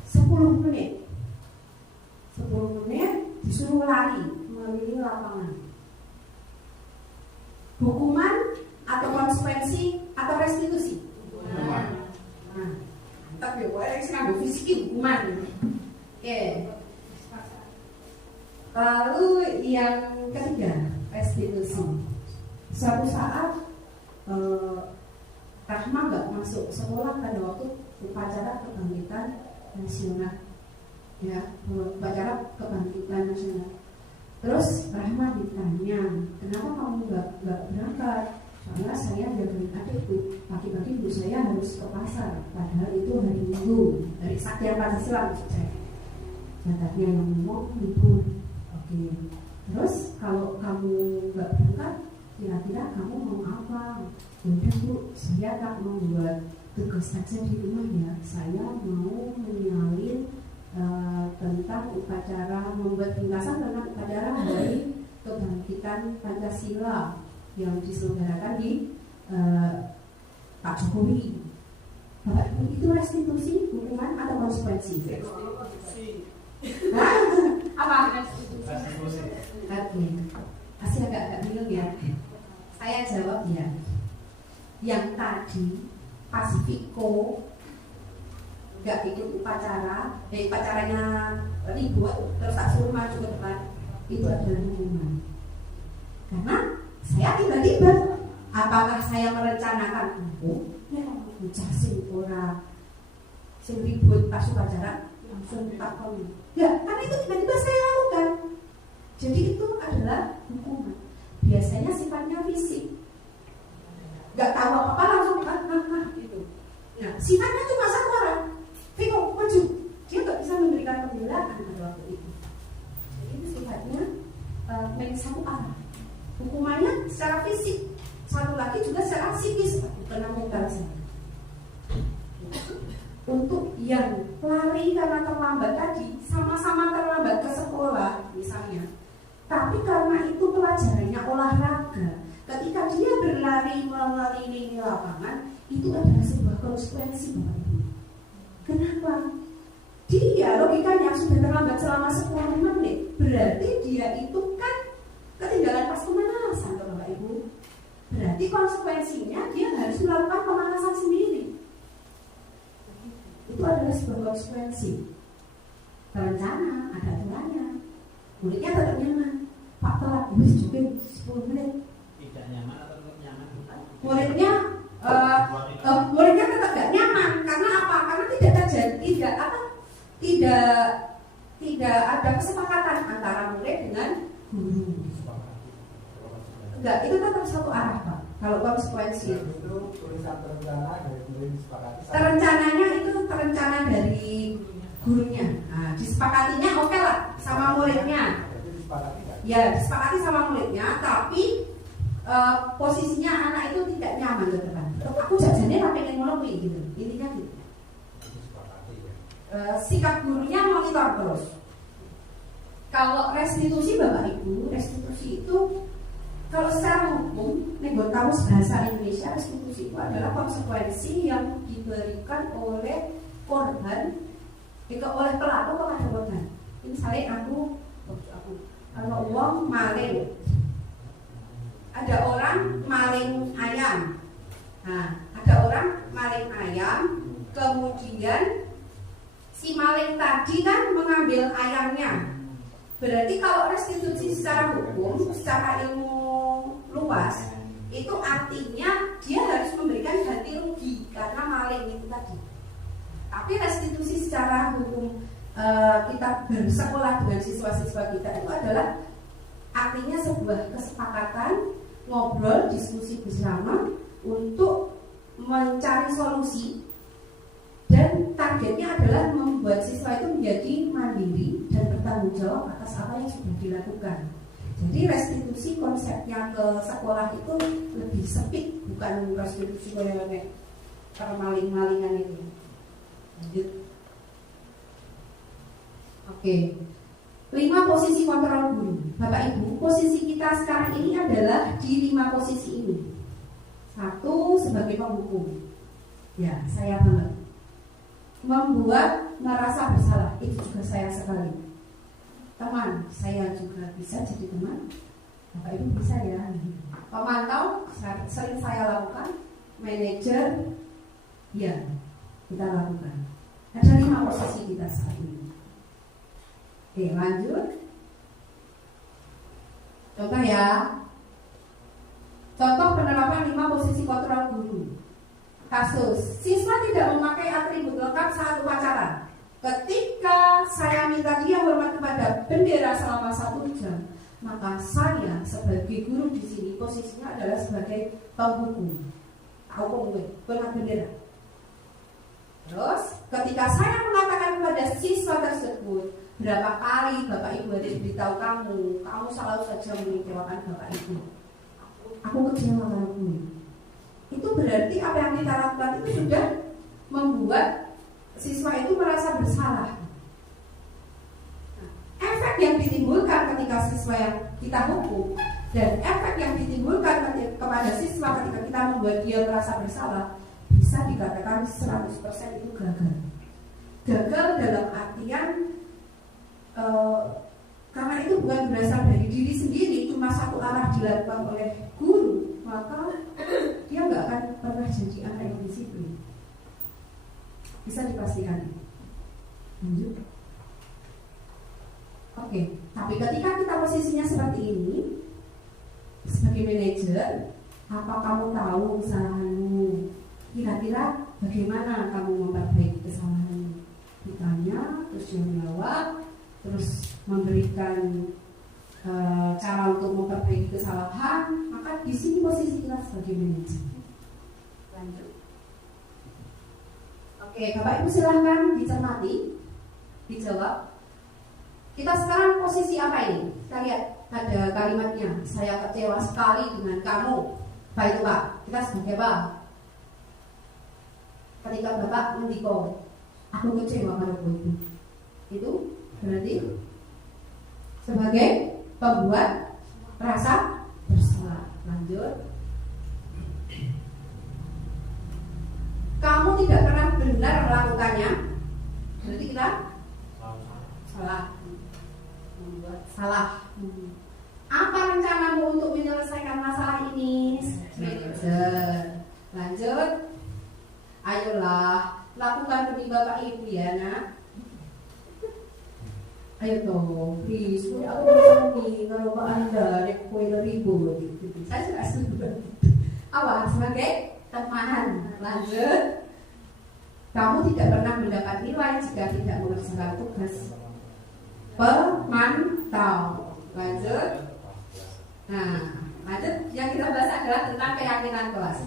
10 menit. 10 menit disuruh lari mengelilingi lapangan. Hukuman atau konsekuensi atau restitusi? Hukuman. Nah, mantap ya, gue ngambil fisik hukuman. Oke. Lalu yang ketiga, restitusi. Suatu saat Rahma nggak masuk sekolah pada waktu upacara kebangkitan nasional. Ya, upacara kebangkitan nasional. Terus Rahma ditanya, kenapa kamu nggak berangkat? Soalnya saya jagain adikku, pagi-pagi ibu saya harus ke pasar, padahal itu hari Minggu, dari Saktian Pancasila maksud saya. Jatahnya yang ngomong libur. Oke. Terus kalau kamu nggak berangkat, kira-kira kamu mau apa? Udah bu, saya tak mau buat tugas saja di rumah ya. Saya mau menyalin tentang upacara, membuat ringkasan tentang upacara hari kebangkitan Pancasila yang diselenggarakan di Pak Jokowi. Bapak Ibu, itu restitusi, hukuman atau konsekuensi? Restitusi. Apa? Restitusi. Oke. Masih agak bingung ya. Saya jawab ya. Yang tadi Pasifiko nggak ikut upacaranya ribut terus tak suruh maju ke depan, itu adalah hukuman. Karena saya tiba-tiba, apakah saya merencanakan ya ucasin orang sing ribut pas upacara langsung takon? Ya, karena itu tiba-tiba saya lakukan. Jadi itu adalah hukuman. Biasanya sifatnya fisik. Nggak tahu apa-apa langsung gitu. Nah, sifatnya cuma satu orang. Viko, maju. Dia nggak bisa memberikan pembelaan pada waktu itu. Jadi itu sifatnya main satu arah. Hukumannya secara fisik, satu lagi juga secara psikis, kena mental saya. Untuk yang lari karena terlambat tadi, sama-sama terlambat ke sekolah misalnya, tapi karena itu pelajarannya olahraga, ketika dia berlari mengelilingi lapangan, itu adalah sebuah konsekuensi Bapak Ibu. Kenapa? Dia logikanya sudah terlambat selama 10 menit, berarti dia itu kan ketinggalan pas pemanasan tuh Bapak Ibu. Berarti konsekuensinya dia harus melakukan pemanasan sendiri. Itu adalah sebuah konsekuensi. Terencana, ada aturannya. Muridnya tetap nyaman. Pak telat, wis cukup 10 menit. Tidak nyaman atau tetap nyaman? Muridnya tetap tidak nyaman. Karena apa? Karena tidak ada kesepakatan antara murid dengan guru. Enggak, itu tetap satu arah Pak. Kalau konsekuensi itu tulisan terencana dari murid disepakati. Terencananya itu terencana dari gurunya. Nah, disepakatinya oke lah sama muridnya. Ya, disepakati sama muridnya, tapi posisinya anak itu tidak nyaman gitu kan. Aku jajannya tak pengen ngono gitu. Intinya gitu. Sikap gurunya monitor terus. Kalau restitusi Bapak Ibu, restitusi itu kalau secara hukum, nego kamus bahasa Indonesia, restitusi itu adalah konsekuensi yang diberikan oleh korban, oleh pelaku kepada korban. Misalnya aku kalau uang maling, ada orang maling ayam. Nah, ada orang maling ayam, kemudian si maling tadi kan mengambil ayamnya. Berarti kalau restitusi secara hukum, secara ilmu luas, itu artinya dia harus memberikan ganti rugi karena maling itu tadi. Tapi restitusi secara hukum kita bersekolah dengan siswa-siswa kita itu adalah artinya sebuah kesepakatan, ngobrol, diskusi bersama untuk mencari solusi. Dan targetnya adalah membuat siswa itu menjadi mandiri dan bertanggung jawab atas apa yang sudah dilakukan. Jadi restitusi konsepnya ke sekolah itu lebih sempit, bukan restitusi kayak permaling-malingan itu. Lanjut. Oke. 5 posisi kontrol guru. Bapak Ibu, posisi kita sekarang ini adalah di 5 posisi ini. 1 sebagai penghukum. Ya, saya banget. Membuat merasa bersalah, itu juga saya sekali. Teman, saya juga bisa jadi teman. Bapak Ibu bisa ya. Pemantau sering saya lakukan. Manajer, ya kita lakukan. Ada 5 posisi kita saat ini. Oke, lanjut. Contoh ya. Contoh penerapan 5 posisi kontrol guru. Kasus, siswa tidak memakai atribut lengkap saat upacara. Ketika saya minta dia hormat kepada bendera selama 1 jam, maka saya sebagai guru di sini posisinya adalah sebagai penghukum. Hukum hormat bendera. Terus, ketika saya mengatakan kepada siswa tersebut, berapa kali Bapak Ibu harus beritahu kamu selalu saja mengecewakan Bapak Ibu. Aku kecewa kamu. Itu berarti apa yang kita lakukan itu sudah membuat siswa itu merasa bersalah. Nah, efek yang ditimbulkan ketika siswa yang kita hukum dan efek yang ditimbulkan kepada siswa ketika kita membuat dia merasa bersalah bisa dikatakan 100% itu gagal. Gagal dalam artian karena itu bukan berasal dari diri sendiri, cuma satu arah dilakukan oleh guru, maka dia nggak akan pernah jadi anak yang disiplin. Bisa dipastikan. Lanjut. Oke, tapi ketika kita posisinya seperti ini, sebagai manajer, apa kamu tahu kesalahanmu? Kira-kira bagaimana kamu memperbaiki kesalahanmu? Ditanya, terus dia menjawab, terus memberikan cara untuk memperbaiki kesalahan, maka di sini posisi kita sebagai manajer. Lanjut. Oke, Bapak Ibu silahkan dicermati, dijawab. Kita sekarang posisi apa ini? Kita lihat ada kalimatnya. Saya kecewa sekali dengan kamu. Pak itu Pak, kita sebagai apa? Ketika Bapak mendikau, aku kecewa pada itu. Itu berarti sebagai pembuat rasa bersalah. Lanjut. Kamu tidak pernah benar melakukannya, berarti kita salah. Membuat salah. Apa rencana kamu untuk menyelesaikan masalah ini? Manajer. Lanjut. Ayolah, lakukan demi Bapak Ibu ya, Nak. Ayo dong, please. Aku bisa nih kalau Pak Anda rek kue ribu gitu. Saya sudah setuju. Awal sebagai teman. Lanjut. Kamu tidak pernah mendapat nilai jika tidak mengerjakan tugas pemantau. Lanjut. Nah, lanjut. Yang kita bahas adalah tentang keyakinan kelas.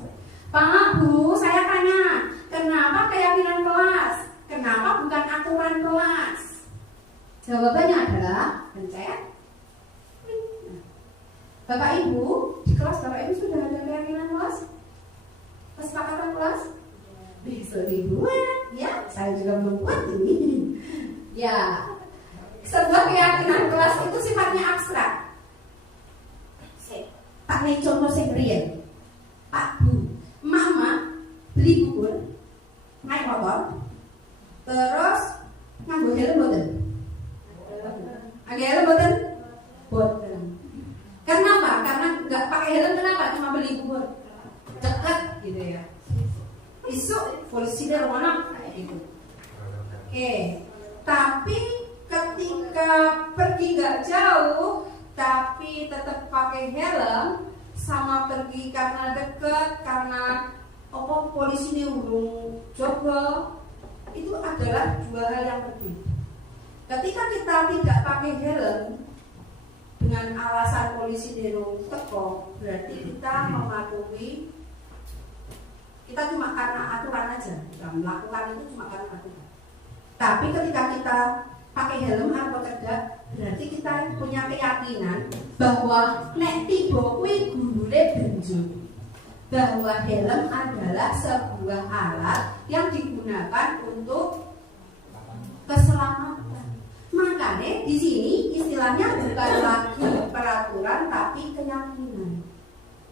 Pak Bu, saya tanya, kenapa keyakinan kelas? Kenapa bukan aturan kelas? Jawabannya adalah pencet. Bapak Ibu, di kelas Bapak Ibu sudah ada keyakinan kelas? Kesepakatan kelas? Besok dibuat, ya. Saya juga belum buat ini. Ya, sebuah keyakinan kelas itu sifatnya abstrak. Tak nih contoh saya beri. Pak Bu, Mama beli bubur, naik motor, terus nganggo helm boten. Ada helm boten? Boten. Kenapa? Karena nggak pakai helm kenapa? Cuma beli bubur, dekat gitu ya. Isu polisi dari mana? Kayak gitu. Oke. Tapi ketika pergi nggak jauh, tapi tetap pakai helm, sama pergi karena dekat, karena polisi ini urung jogo, itu adalah dua hal yang berbeda. Ketika kita tidak pakai helm dengan alasan polisi ini urung teko, berarti kita mematuhi. Kita cuma karena aturan aja, kita melakukan itu cuma karena aturan. Tapi ketika kita pakai helm atau tidak, berarti kita punya keyakinan bahwa nek tiba kuwi gurune benjo. Bahwa helm adalah sebuah alat yang digunakan untuk keselamatan. Makanya di sini istilahnya bukan lagi peraturan tapi keyakinan.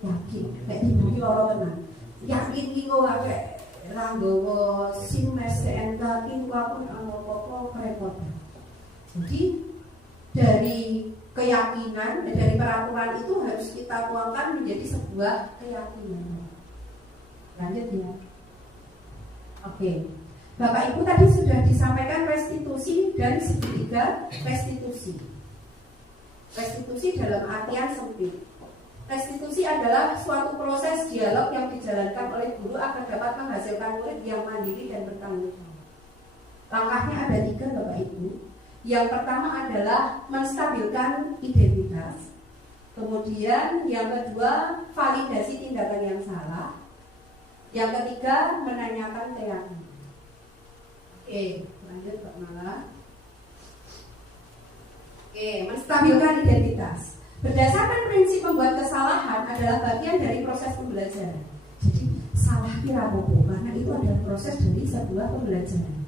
Yakin, nek tiba ki ora tenan. Yakin ki kok arek ra nggawa SIM STNK ki kok aku apa-apa kerepotan. Jadi dari keyakinan, dari peraturan itu harus kita tuangkan menjadi sebuah keyakinan. Lanjut ya. Oke. Bapak Ibu tadi sudah disampaikan restitusi dan segitiga restitusi. Restitusi dalam artian sempit. Restitusi adalah suatu proses dialog yang dijalankan oleh guru agar dapat menghasilkan murid yang mandiri dan bertanggung jawab. Langkahnya ada 3 Bapak Ibu. Yang pertama adalah menstabilkan identitas. Kemudian yang kedua validasi tindakan yang salah. Yang ketiga menanyakan keyakinan. Oke, lanjut Pak Mala. Oke, menstabilkan identitas. Berdasarkan prinsip membuat kesalahan adalah bagian dari proses pembelajaran. Jadi salah kira bobo karena itu adalah proses dari sebuah pembelajaran.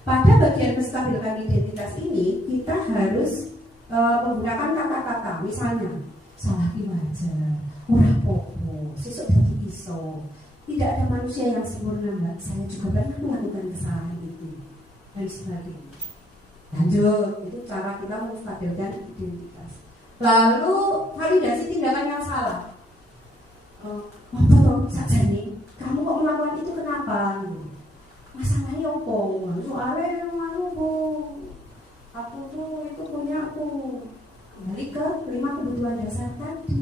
Pada bagian menstabilkan identitas ini kita harus menggunakan kata-kata, misalnya salah ki wajar, ora popo, sesuk dadi iso. Tidak ada manusia yang sempurna, Mbak. Saya juga pernah melakukan kesalahan itu dan sebagainya. Lanjut, itu cara kita menstabilkan identitas. Lalu validasi tindakan yang salah. Apa toh sakjane? Kamu kok melakukan itu kenapa? Masalahnya apa? Soalnya aku tuh itu punya aku. Kembali ke 5 kebutuhan dasar tadi,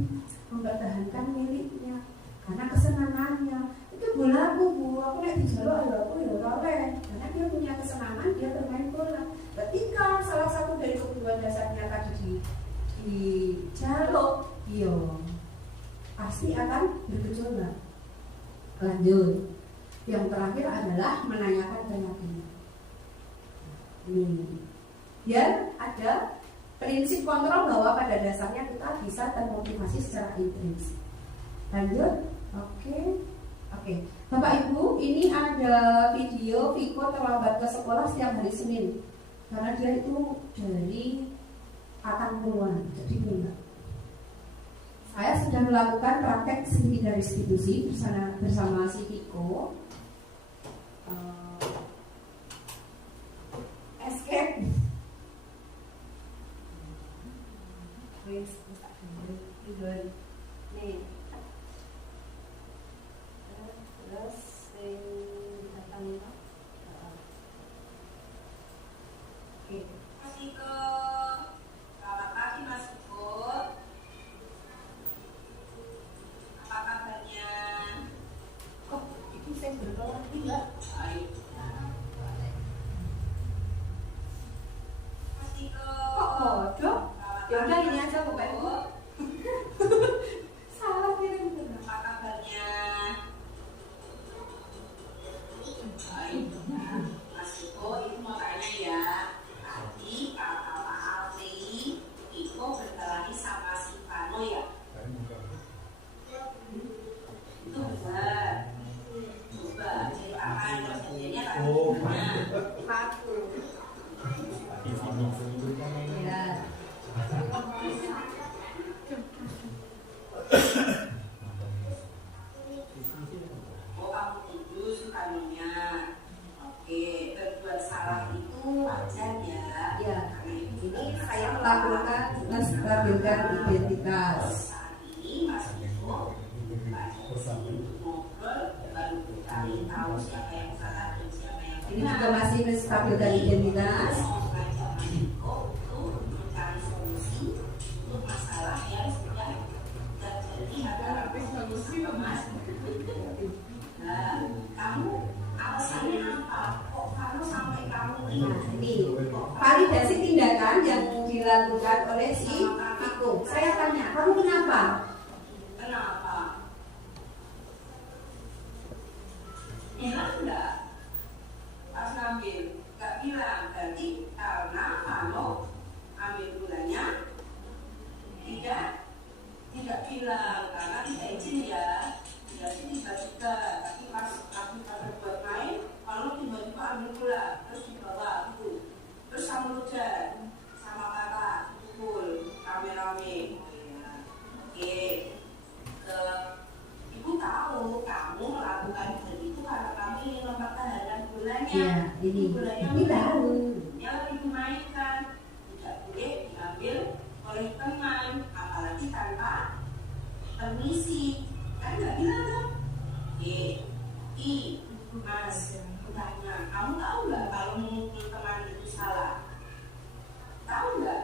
mempertahankan miliknya karena kesenangannya. Itu bola aku nek dijaluk ya aku ya ora oleh. Karena dia punya kesenangan, dia bermain bola. Ketika salah satu dari kebutuhan dasarnya tadi dijaluk, pasti akan bergejolak. Lanjut. Yang terakhir adalah menanyakan keyakinan. Ya, ada prinsip kontrol bahwa pada dasarnya kita bisa termotivasi secara intrinsik. Lanjut. Oke. Bapak Ibu, ini ada video Viko terlambat ke sekolah setiap hari Senin. Karena dia itu dari Atang-Puluhan, jadi enggak. Saya sudah melakukan praktek segitiga restitusi bersama si Viko. Escape. Wis, Kok bodoh? Ya udah ini aja Bapak Ibu. Salah kirim. Apa kabarnya? Mas Iko itu mau tanya ya. Tadi kata Pak Alfi, Iko berkelahi sama si Pano ya? Itu benar. Coba ceritakan kejadiannya tadi. Ya. Oh, kamu kudus kanunya. Oke, berbuat salah itu wajar ya. Ya. Ini saya melakukan menstabilkan identitas. Saat ini Mas Iko ngobrol baru cari tahu siapa yang salah dan siapa yang Ini juga masih menstabilkan identitas. mengajak Mas Iko untuk mencari solusi untuk masalah yang sudah terjadi antara Mas. Nah, kamu alasannya apa? Kok kamu sampai kamu Nah, ini validasi tindakan yang dilakukan oleh si Iko. Saya tanya, kamu kenapa? Kenapa? Bilang enggak? Pas ngambil, enggak bilang. Berarti karena kamu ambil gulanya tidak bilang karena tidak izin ya. Jadi tiba-tiba, tapi pas aku buat main, kalau tiba-tiba ambil gula terus dibawa gitu. Terus kamu hujan sama kakak, pukul rame-rame. Oke. Ibu tahu kamu melakukan hal itu karena kamu ingin mempertahankan gulanya. Ya, ini Gulanya Ibu tahu. yang dimainkan tidak boleh diambil oleh teman, apalagi tanpa permisi. Kan nggak bilang dong. Mas, tanya, kamu tahu nggak kalau memukul teman itu salah? Tahu nggak?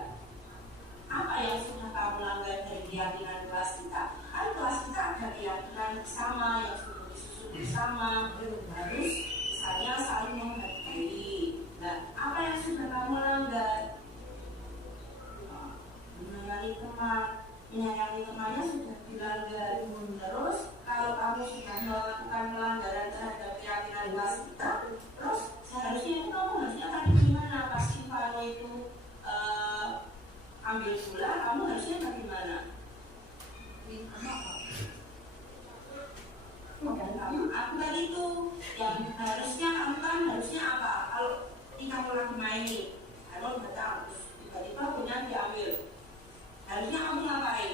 Apa yang sudah kamu langgar dari keyakinan kelas kita? Kan kelas kita ada keyakinan bersama yang sudah disusun bersama, harus misalnya saling menghargai. Nah, apa yang sudah kamu langgar? Menyayangi temannya sudah dilanggar. Terus kalau kamu sudah melakukan pelanggaran terhadap keyakinan kelas kita, terus seharusnya itu kamu harusnya tadi gimana? Pas Ivano itu ambil gula, kamu harusnya bagaimana? Aku tadi itu yang harusnya kamu kan harusnya apa? Kalau kamu lagi main nih, kamu udah tahu, tiba-tiba punya diambil, harusnya kamu ngapain?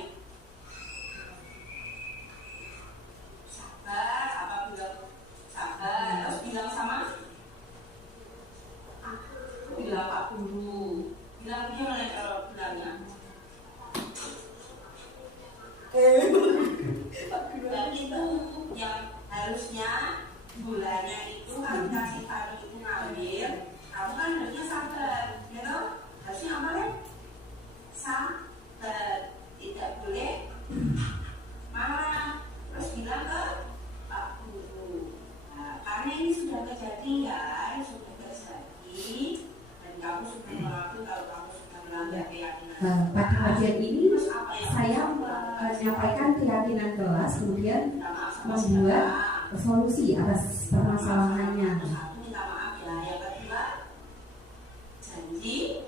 Sabar, apa bilang sabar? Terus bilang sama? Aku bilang Pak Guru, bilang gimana kalau bilangnya? Dan itu yang harusnya gulanya itu harusnya si Fani itu ngambil, kamu kan harusnya sabar, ya toh? Harusnya apa kan? Sabar, tidak boleh marah, terus bilang ke Pak Guru. Nah, karena ini sudah kejadian, sudah terjadi, dan kamu sudah mengakui kalau kamu sudah melanggar keyakinan. Pada bagian ini saya menyampaikan keyakinan kelas, kemudian membuat solusi atas permasalahannya. Satu, minta maaf ya. Yang kedua, janji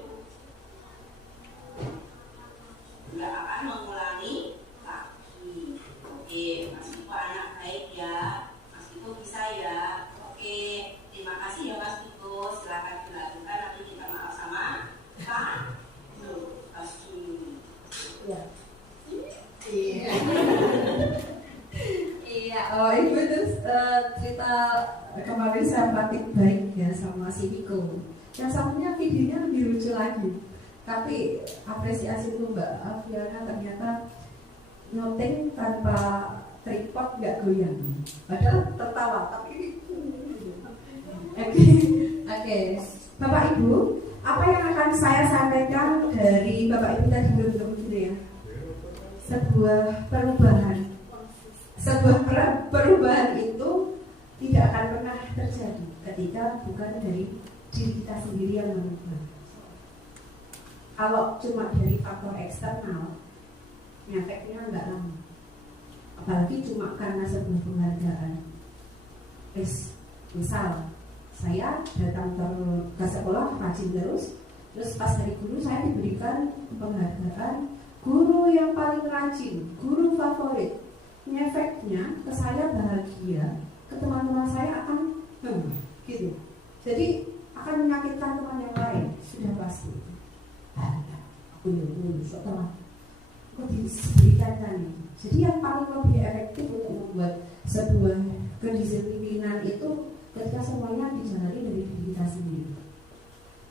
nggak akan mengulangi lagi. Oke, Mas Iko anak baik ya. Mas Iko bisa ya. Oke, terima kasih ya Mas Iko. Silakan dilakukan, nanti kita maaf sama Pak Nur Basri. Ya. Iya, oh ibu itu cerita kemarin saya praktik baik ya sama si Miko. Yang satunya videonya lebih lucu lagi. Tapi apresiasi itu Mbak Afiana ternyata nyoteng tanpa tripod nggak goyang. Padahal tertawa, tapi Oke. Bapak Ibu, apa yang akan saya sampaikan dari Bapak Ibu tadi belum gitu ya? Sebuah perubahan itu tidak akan pernah terjadi ketika bukan dari diri kita sendiri yang merubah. Kalau cuma dari faktor eksternal, efeknya nggak lama. Apalagi cuma karena sebuah penghargaan. Misal saya datang ke sekolah rajin terus pas hari guru saya diberikan penghargaan guru yang paling rajin, guru favorit. Efeknya ke saya bahagia, ke teman-teman saya akan gitu. Jadi akan menyakitkan teman yang lain, sudah pasti. Aku setelah aku diberikan ini. Jadi yang paling lebih efektif untuk membuat sebuah kedisiplinan itu ketika semuanya dijalani dari diri kita sendiri.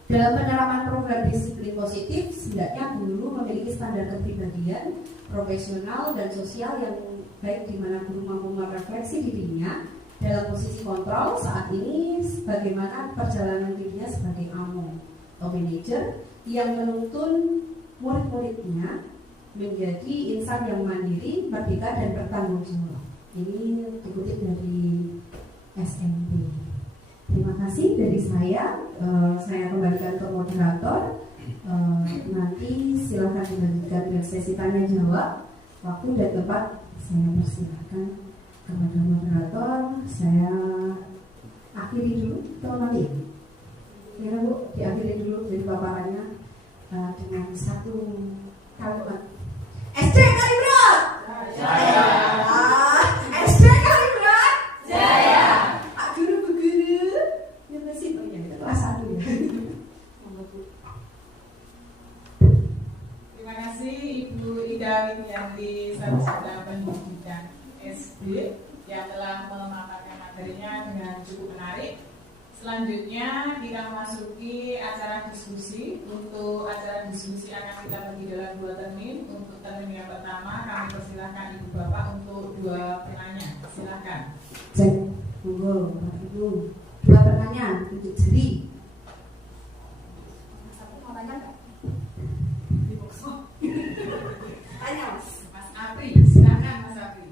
Dalam penerapan program disiplin positif, setidaknya guru memiliki standar kepribadian, profesional dan sosial yang baik di mana guru mampu merefleksi dirinya dalam posisi kontrol saat ini bagaimana perjalanan dirinya sebagai amo atau manajer yang menuntun murid-muridnya menjadi insan yang mandiri, merdeka dan bertanggung jawab. Ini dikutip dari SMP. Terima kasih dari saya kembalikan ke moderator. Nanti silakan dilanjutkan dengan sesi tanya jawab. Waktu dan tempat saya persilakan kepada moderator. Saya akhiri dulu teman-teman. Ya Bu, diakhiri dulu dari paparannya dengan satu kalimat. SD Kaliberat. Jaya. SD Kaliberat. Jaya. Pak Guru Bu Guru. Ya masih kelas 1 ya. Terima kasih Ibu Ida Widianti, Sarjana Pendidikan SD yang telah memaparkan materinya dengan cukup menarik. Selanjutnya kita memasuki acara diskusi. Untuk acara diskusi akan kita bagi dalam 2 termin. Untuk termin yang pertama kami persilahkan Ibu Bapak untuk 2 penanya. Silakan. Cek, monggo, Pak Ibu. 2 pertanyaan untuk jeri. Satu mau tanya nggak? Di box. Tanya, Mas Apri, silakan Mas Apri.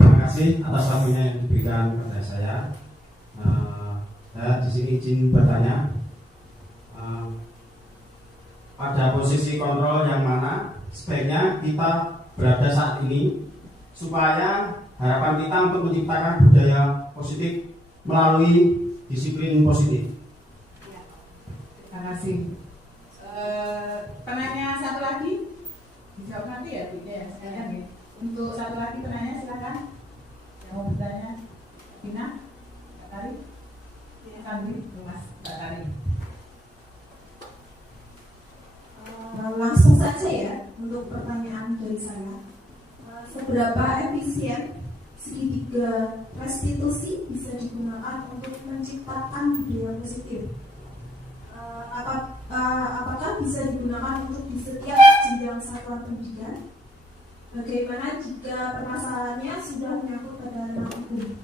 Terima kasih atas waktunya yang diberikan kepada saya. Saya di sini izin bertanya, pada posisi kontrol yang mana sebaiknya kita berada saat ini supaya harapan kita untuk menciptakan budaya positif melalui disiplin positif. Terima kasih. Penanya satu lagi, dijawab nanti ya Bu ya, sekalian ya. Untuk satu lagi penanya silakan. Yang mau bertanya, Dina, Mbak Tari, Tandi, Mas Mbak Tari. Langsung saja ya untuk pertanyaan dari saya. Seberapa efisien segitiga restitusi bisa digunakan untuk menciptakan budaya positif? Apakah bisa digunakan untuk di setiap jenjang satuan pendidikan? Bagaimana jika permasalahannya sudah menyangkut pada ranah hukum?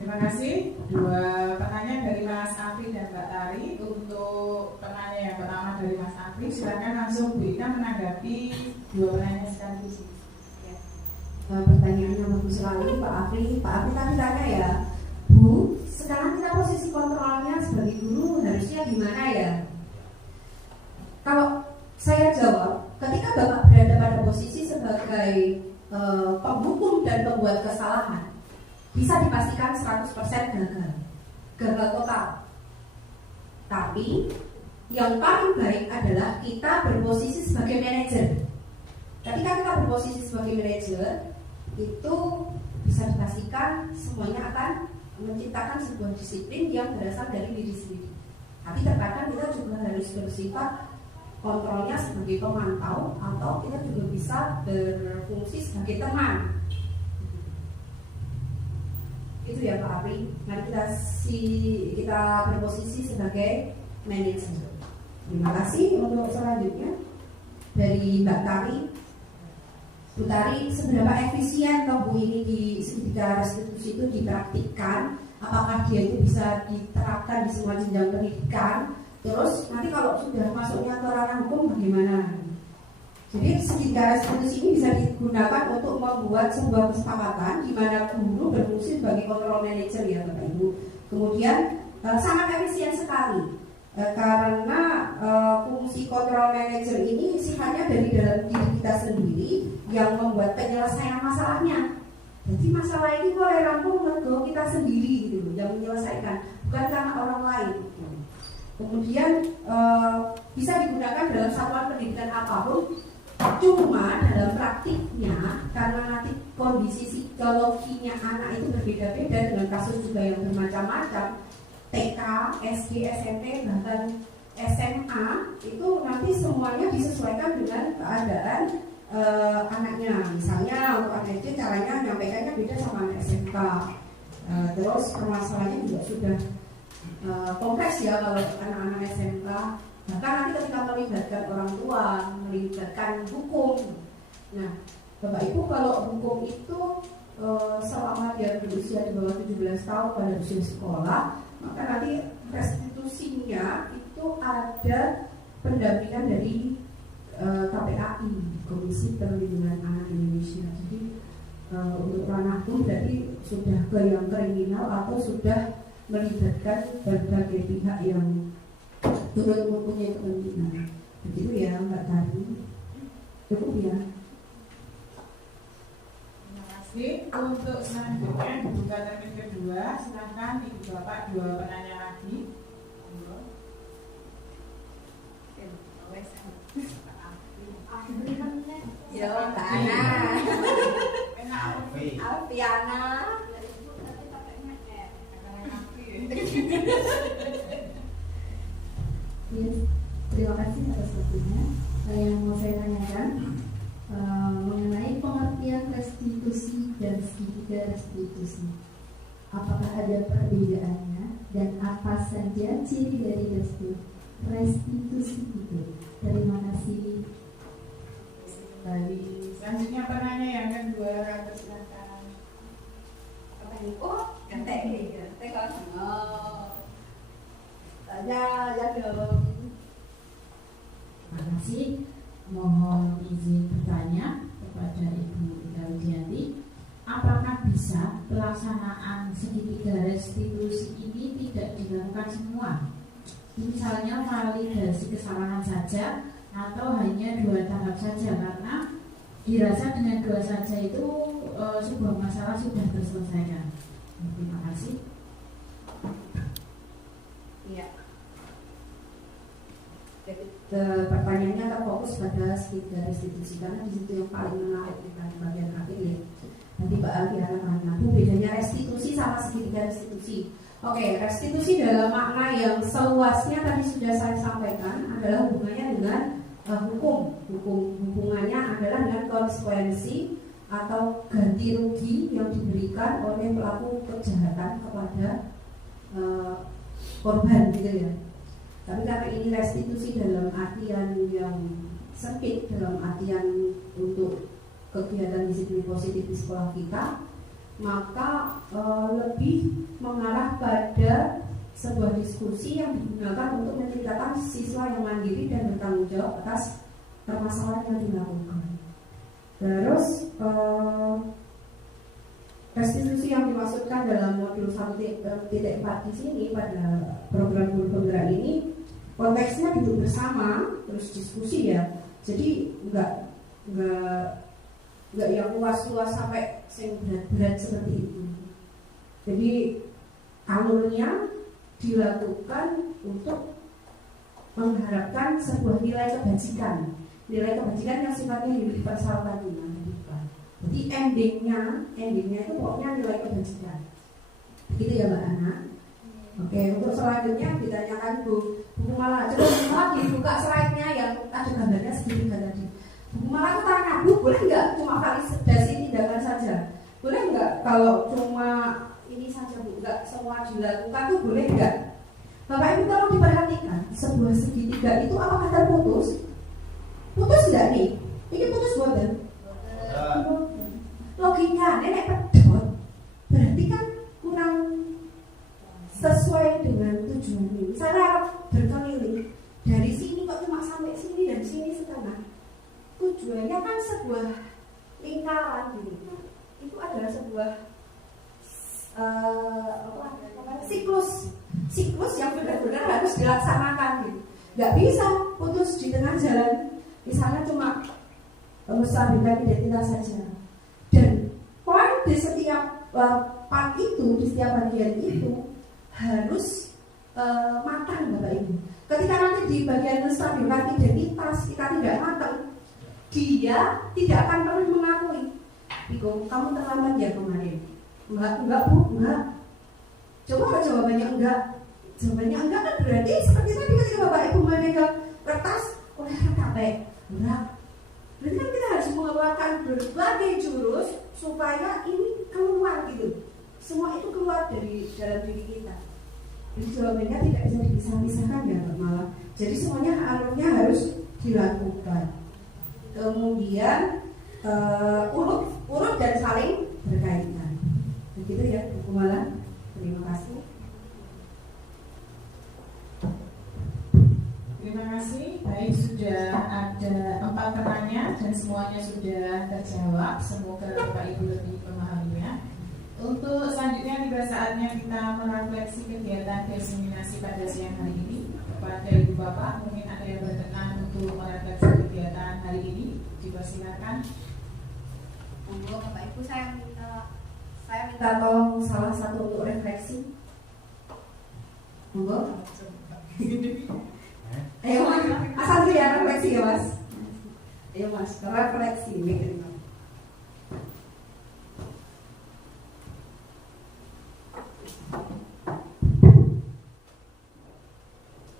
Terima kasih. 2 pertanyaan dari Mas Afri dan Mbak Tari. Untuk pertanyaan yang pertama dari Mas Afri, silakan langsung Bu Ika menanggapi 2 pertanyaan sekaligus. Pertanyaannya bagus sekali Pak Afri. Pak Afri tadi tanya ya, Bu, sekarang kita posisi kontrolnya sebagai guru harusnya gimana ya? Kalau saya jawab, ketika Bapak berada pada posisi sebagai penghukum dan pembuat kesalahan, bisa dipastikan 100% gagal total. Tapi yang paling baik adalah kita berposisi sebagai manajer. Ketika kita berposisi sebagai manajer, itu bisa dipastikan semuanya akan menciptakan sebuah disiplin yang berasal dari diri sendiri. Tapi terkadang kita juga harus bersifat kontrolnya sebagai pemantau, atau kita juga bisa berfungsi sebagai teman. Itu ya Pak Apri. Mari kita berposisi sebagai manajer. Terima kasih. Untuk selanjutnya dari Mbak Tari. Bu Tari, seberapa efisien toh Bu ini di segitiga restitusi itu dipraktikkan? Apakah dia itu bisa diterapkan di semua jenjang pendidikan? Terus nanti kalau sudah masuknya ke ranah hukum bagaimana? Jadi segitiga restitusi ini bisa digunakan untuk membuat sebuah kesepakatan di mana guru berfungsi sebagai control manager ya Bapak Ibu. Kemudian sangat efisien sekali karena fungsi control manager ini sifatnya dari dalam diri kita sendiri yang membuat penyelesaian masalahnya. Jadi masalah ini boleh rampung mergo kita sendiri gitu yang menyelesaikan, bukan karena orang lain. Kemudian bisa digunakan dalam satuan pendidikan apapun. Cuma dalam praktiknya karena nanti kondisi psikologinya anak itu berbeda-beda dengan kasus juga yang bermacam-macam, TK, SD, SMP, bahkan SMA itu nanti semuanya disesuaikan dengan keadaan anaknya. Misalnya untuk anak SD caranya menyampaikannya beda sama anak SMK. Terus permasalahannya juga sudah kompleks ya kalau anak-anak SMK. Bahkan nanti ketika melibatkan orang tua, melibatkan hukum. Nah, Bapak Ibu kalau hukum itu selama dia berusia di bawah 17 tahun pada usia sekolah, maka nanti restitusinya itu ada pendampingan dari KPAI, Komisi Perlindungan Anak Indonesia. Jadi untuk ranah hukum berarti sudah ke yang kriminal atau sudah melibatkan berbagai pihak yang turut mempunyai kepentingan. Begitu ya Mbak Tari. Cukup ya. Terima kasih. Untuk selanjutnya dibuka termin kedua. Silahkan Ibu Bapak 2 penanya lagi. Ya Mbak Ana. Alfiana. Yes, terima kasih atas waktunya. Yang mau saya tanyakan mengenai pengertian restitusi dan segitiga restitusi. Apakah ada perbedaannya dan apa saja ciri dari restitusi itu? Terima kasih. Kembali. Selanjutnya penanya yang kedua, silakan. Oh, gantek ini, gantek kan? Oh. Ya dong. Terima kasih. Mohon izin bertanya kepada Ibu Ida Widianti, apakah bisa pelaksanaan segitiga restitusi ini tidak dilakukan semua? Misalnya validasi kesalahan saja atau hanya 2 tahap saja, karena dirasa dengan 2 saja itu sebuah masalah sudah terselesaikan. Terima kasih. Iya. Jadi pertanyaannya terfokus pada segitiga restitusi karena di situ yang paling menarik kita di bagian akhir ya. Nanti Mbak Alfiana akan mengaku bedanya restitusi sama segitiga restitusi. Oke, restitusi dalam makna yang seluasnya tadi sudah saya sampaikan adalah hubungannya dengan hukum. Hubungannya adalah dengan konsekuensi atau ganti rugi yang diberikan oleh pelaku kejahatan kepada korban gitu ya. Tapi karena ini restitusi dalam artian yang sempit, dalam artian untuk kegiatan disiplin positif di sekolah kita, maka lebih mengarah pada sebuah diskusi yang digunakan untuk menceritakan siswa yang mandiri dan bertanggung jawab atas permasalahan yang dilakukan. Terus restitusi yang dimaksudkan dalam modul 1.4 di sini pada program guru penggerak ini konteksnya duduk bersama terus diskusi ya. Jadi enggak yang luas-luas sampai yang berat-berat seperti itu. Jadi alurnya dilakukan untuk mengharapkan sebuah nilai kebajikan yang sifatnya universal tadi. Jadi endingnya itu pokoknya nilai kebajikan. Begitu ya Mbak Ana. Oke, untuk selanjutnya ditanyakan buku malah. Coba buku malah dibuka slide-nya yang ada gambarnya segitiga tadi. Buku malah itu tanya, Bu, boleh nggak cuma validasi tindakan saja? Boleh nggak kalau cuma ini saja Bu, nggak semua dilakukan tuh boleh nggak? Bapak Ibu kalau diperhatikan sebuah segitiga itu apakah terputus? Putus nggak nih? Ini putus buatan? Logika nenek pedot berarti kan kurang sesuai dengan tujuan ini. Misalnya berkeliling dari sini kok cuma sampai sini dan sini setengah. tujuannya kan sebuah lingkaran gitu. Itu adalah sebuah siklus yang benar-benar harus dilaksanakan gitu. Nggak bisa putus di tengah jalan, misalnya cuma menstabilkan identitas saja. Dan poin di setiap part itu, di setiap bagian itu harus matang, Bapak Ibu. Ketika nanti di bagian menstabilkan identitas kita tidak matang, dia tidak akan pernah mengakui, Iko, kamu terlambat ya kemarin. Enggak Bu, enggak. Coba jawabannya enggak. Jawabannya enggak kan berarti seperti tadi ketika Bapak Ibu memegang kertas, capek. Enggak. Berarti kan kita harus mengeluarkan berbagai jurus supaya ini keluar gitu. Semua itu keluar dari dalam diri kita. Jadi jawabannya tidak bisa dipisah-pisahkan ya Pak Malah. Jadi semuanya alurnya harus dilakukan. Kemudian urut dan saling berkaitan. Begitu ya Bu Malah. Terima kasih. Terima kasih. Baik, sudah ada 4 penanya dan semuanya sudah terjawab. Semoga Bapak Ibu lebih memahaminya. Untuk selanjutnya tiba saatnya kita merefleksi kegiatan diseminasi pada siang hari ini. Kepada Ibu Bapak, mungkin ada yang berkenan untuk merefleksi kegiatan hari ini. Dipersilakan. Monggo Bapak Ibu, saya minta tolong salah satu untuk refleksi. Monggo. Ayo Mas, asal tuh ya refleksi ya Mas. Ayo Mas, refleksi mikir.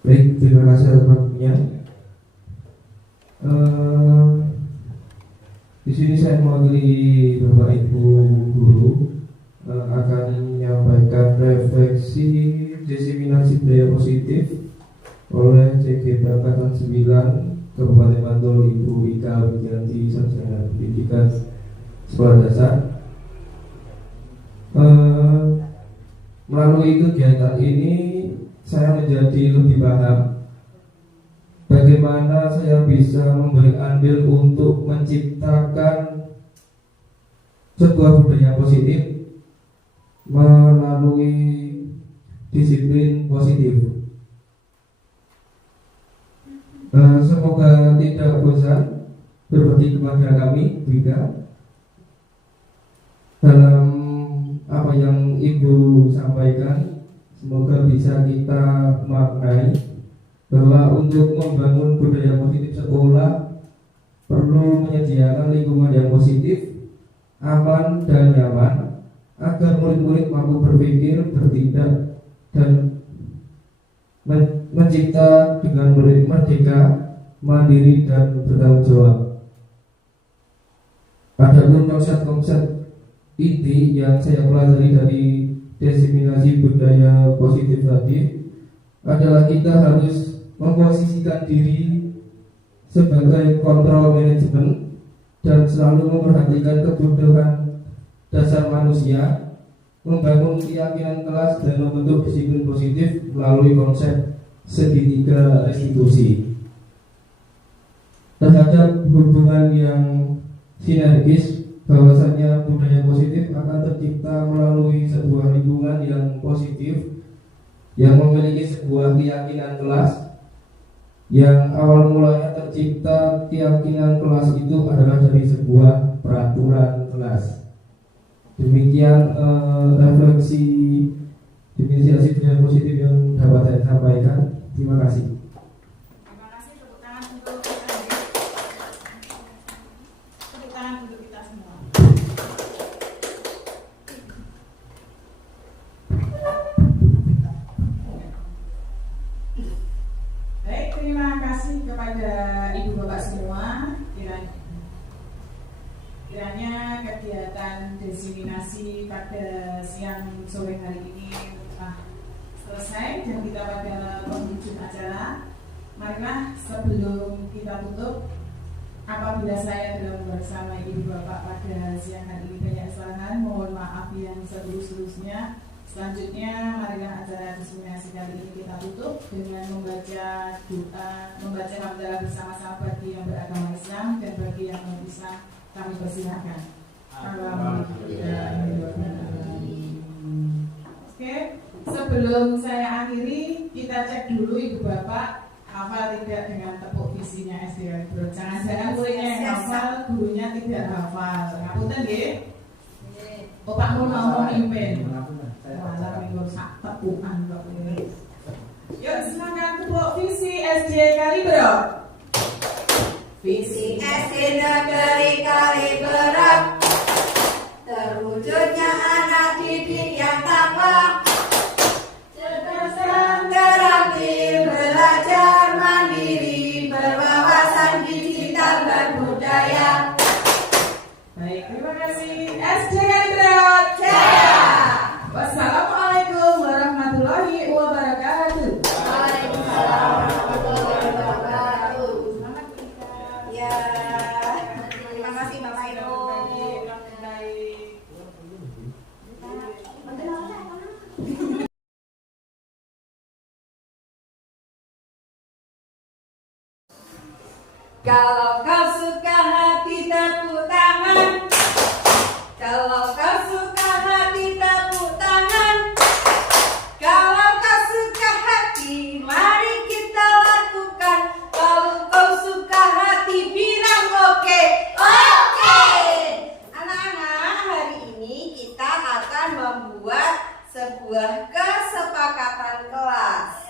Baik, terima kasih atas waktunya. Di sini saya mewakili Bapak Ibu guru akan menyampaikan refleksi diseminasi budaya positif oleh CGP Angkatan 9 Kabupaten Bantul, Ibu Ika Widianti, Sarjana Pendidikan Sekolah Dasar. Melalui kegiatan ini saya menjadi lebih paham bagaimana saya bisa memberi andil untuk menciptakan sebuah budaya positif melalui disiplin positif. Semoga tidak bosan berbagi kepada kami juga dalam apa yang Ibu sampaikan. Semoga bisa kita maknai bahwa untuk membangun budaya positif sekolah perlu menyediakan lingkungan yang positif, aman dan nyaman agar murid-murid mampu berpikir, bertindak dan mencipta dengan merdeka, mandiri dan bertanggung jawab. Adapun konsep-konsep inti yang saya pelajari dari diseminasi budaya positif tadi adalah kita harus memposisikan diri sebagai kontrol manajemen dan selalu memperhatikan kebutuhan dasar manusia, membangun keyakinan kelas dan membentuk disiplin positif melalui konsep segitiga restitusi. Terhadap hubungan yang sinergis, bahwasanya budaya positif akan tercipta melalui sebuah lingkungan yang positif yang memiliki sebuah keyakinan kelas. Yang awal mulanya tercipta keyakinan kelas itu adalah dari sebuah peraturan kelas. Demikian refleksi dimensi budaya positif yang dapat saya sampaikan. Terima kasih. Terima kasih, tepuk tangan untuk kita semua. Baik, terima kasih kepada Ibu Bapak semua. Kiranya kegiatan diseminasi pada siang sore hari ini telah selesai dan kita pada penghujung acara. Marilah sebelum kita tutup, apabila saya dalam bersama Ibu Bapak pada siang hari ini banyak kesalahan, mohon maaf yang seterus-terusnya. Selanjutnya, marilah acara diseminasi kali ini kita tutup dengan membaca doa, membaca hamdalah bersama-sama bagi yang beragama Islam dan bagi yang non Islam. Kami persilahkan. Oke, sebelum saya akhiri, kita cek dulu Ibu Bapak hafal tidak dengan tepuk visinya SD Kalibro. Jangan-jangan muridnya yang hafal, gurunya tidak hafal. Ngapunten nggih? Oh, Pak Mun mau memimpin. Malah minggu sak tepukan kok ini. Yuk silakan tepuk visi SD Kalibro. Visi SD Negeri Kalibro, terwujudnya anak didik yang takwa, cerdas dan terampil, belajar mandiri, berwawasan digital berbudaya. Baik, terima kasih SD Kalibro. Wassalamualaikum warahmatullahi wabarakatuh. Waalaikumsalam warahmatullahi wabarakatuh. Ya, terima kasih Bapak Ibu. Kalau kau suka hati tepuk tangan. Kalau kau suka hati tepuk tangan. Kalau kau suka hati mari kita lakukan. Kalau kau suka hati bilang oke. Oke. Anak-anak, hari ini kita akan membuat sebuah kesepakatan kelas.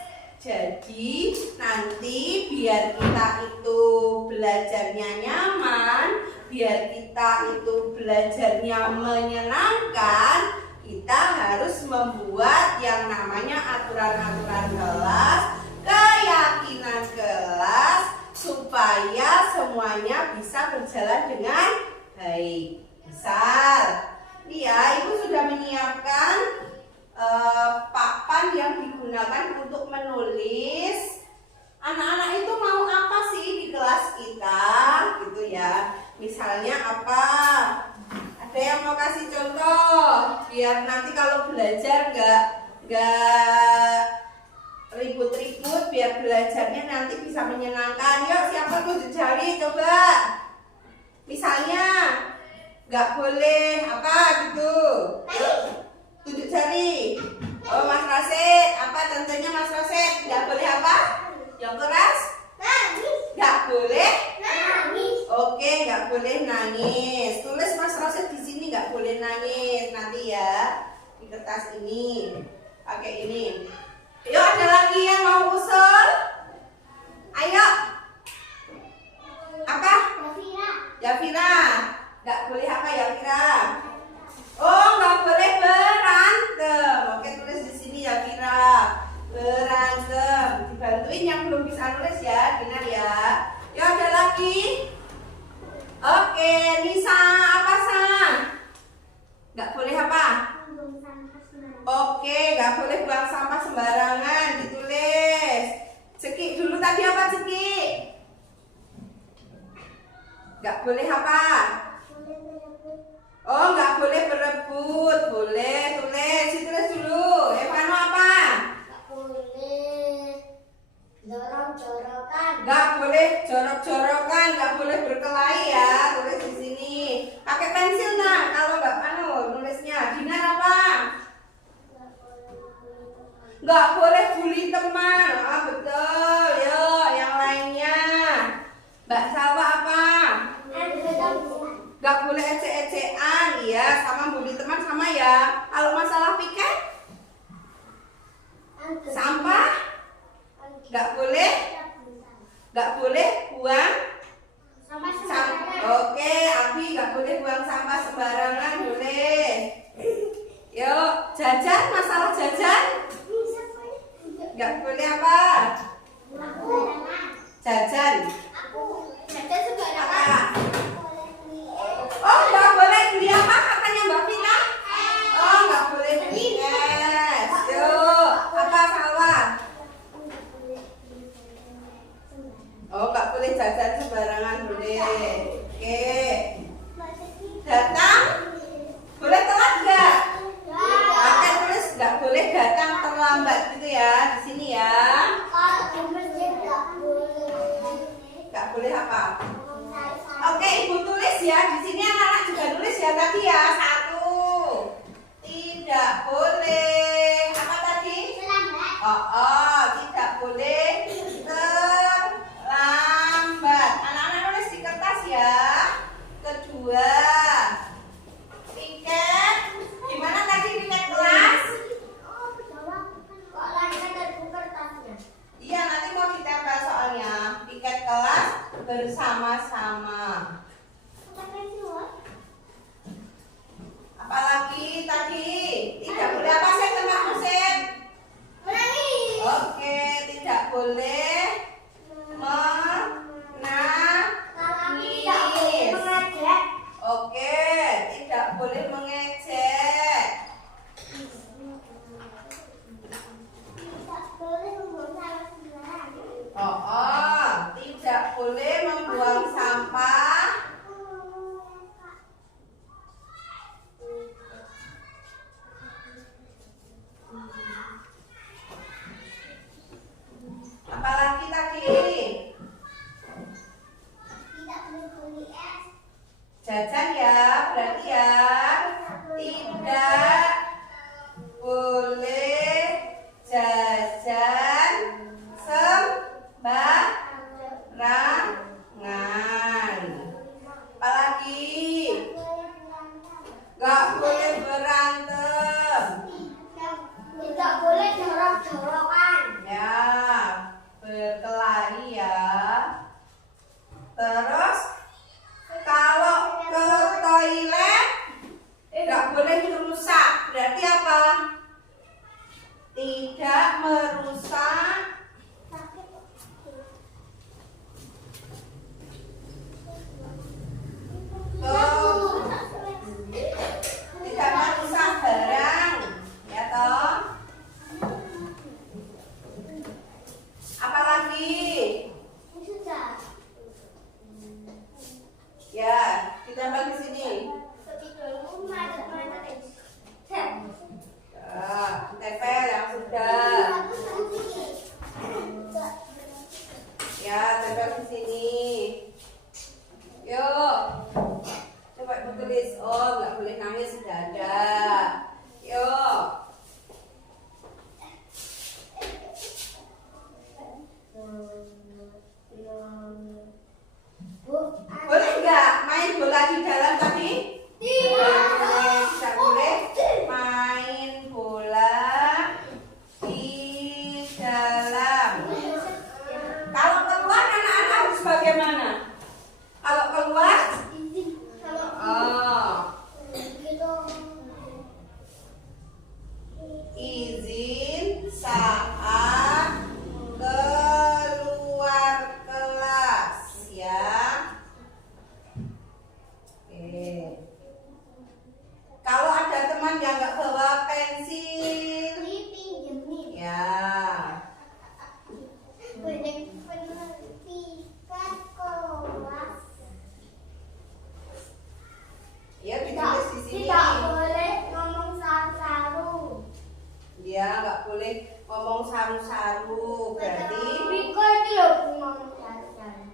Jadi nanti biar kita itu belajarnya nyaman, biar kita itu belajarnya menyenangkan, kita harus membuat yang namanya aturan-aturan kelas, keyakinan kelas, supaya semuanya bisa berjalan dengan baik. Misal, ya, Ibu sudah menyiapkan papan yang digunakan untuk menulis. Anak-anak itu mau apa sih di kelas kita, gitu ya? Misalnya apa? Ada yang mau kasih contoh biar nanti kalau belajar nggak ribut-ribut, biar belajarnya nanti bisa menyenangkan. Yuk, siapa tunjuk jari coba. Misalnya nggak boleh apa gitu. Tunjuk jari. Oh, Mas Rasid, apa contohnya Mas Rasid? Nggak boleh apa? Yang keras? Nangis. Nggak boleh? Nangis. Oke, nggak boleh nangis. Tulis Mas Rasid di sini nggak boleh nangis nanti ya di kertas ini. Pakai ini. Yuk, ada lagi yang mau usul? Ayo. Apa? Yafira. Yafira. Nggak boleh apa Yafira? Oh, nggak boleh berantem. Oke, tulis di sini ya Kira. Berantem. Dibantuin yang belum bisa nulis ya, Dinar ya. Ya, ada lagi. Oke, Nisa apa San? Nggak boleh apa? Oke, nggak boleh buang sampah sembarangan. Ditulis. Ceki dulu tadi apa Ceki? Nggak boleh apa? Oh, nggak boleh berebut. Boleh, tulis. Ditulis dulu. Evano apa? Nggak boleh jorok-jorokan. Nggak boleh jorok-jorokan. Nggak boleh berkelahi ya. Tulis di sini. Pakai pensil nah. Kalau nggak nulisnya. Dinar apa? Nggak boleh bully teman. Ah, betul. Yuk, yang lainnya. Mbak Salwa apa? Gak boleh ecek-ecekan, ya, sama bully teman sama ya. Kalau masalah piket, sampah, gak boleh buang sampah. Oke, Abi gak boleh buang sampah sembarangan, boleh. Yuk, jajan, masalah jajan, gak boleh apa? Jajan. Jajan juga ada apa? Oh, nggak boleh beli apa katanya Mbak Vina? Oh, bersama-sama. Apalagi tadi tidak boleh apa sih Mbak Husin? Oke, tidak boleh menangis. Oke, tidak boleh mengejek. Tidak boleh membuang sampah. Apalagi tadi? Jajan ya, berarti ya. Tidak boleh jajan sembarangan. Apalagi? Gak boleh berantem. Tidak boleh jorok-jorokan. Ya, berkelahi ya. Terus kalau ke toilet gak boleh merusak. Berarti apa? Tidak merusak. Tidak merusak barang, ya toh? Apalagi? Ya, ditempel di sini. Tempel yang sudah. Ya, tempel di sini. Yuk, coba ibu tulis. Oh, nggak boleh nangis, sudah ada. Yuk. Boleh nggak main bola di dalam tadi? Tidak boleh main bola di dalam. Kalau keluar anak-anak harus bagaimana? Kalau keluar? Izin saat keluar kelas ya. Oke. Kalau ada teman yang nggak bawa pensil, ya. Ya, ditulis di sini. Tidak boleh ngomong saru-saru. Dia nggak boleh ngomong saru-saru. Berarti Biko itu loh ngomong saru-saru.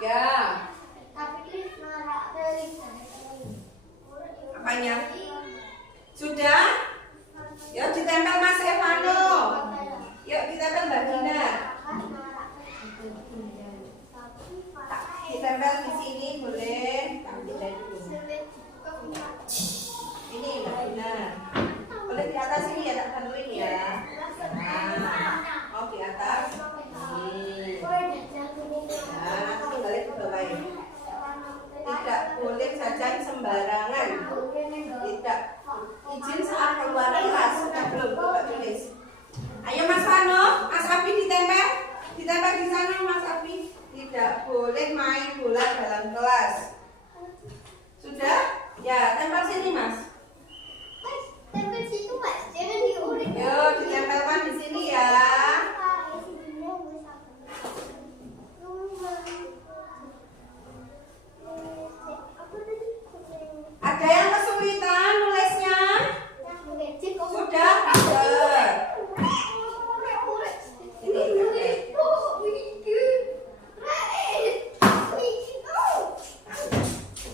ya. Tapi marak dari Apanya? Sudah? Yuk ditempel Mas Evano. Yuk ditempel Mbak Gina. Ditempel di sini boleh. Ambil dulu. Ini Mbak Gina. Boleh di atas ini ya, tak bantuin ya. Nah, oh di atas. Ini. Nah, nanti kembali ke bawah ini. Tidak boleh jajan sembarangan. Tidak izin saat keluar kelas. Sudah belum? Coba tulis. Ayo Mas Vano, Mas Abi ditempel di sana Mas Abi. Tidak boleh main bola dalam kelas. Sudah? Ya, tempel sini Mas. tempel situ Mas, jangan diulik. Yuk, ditempelkan di sini ya. Ada yang kesulitan nulisnya? Sudah, pinter.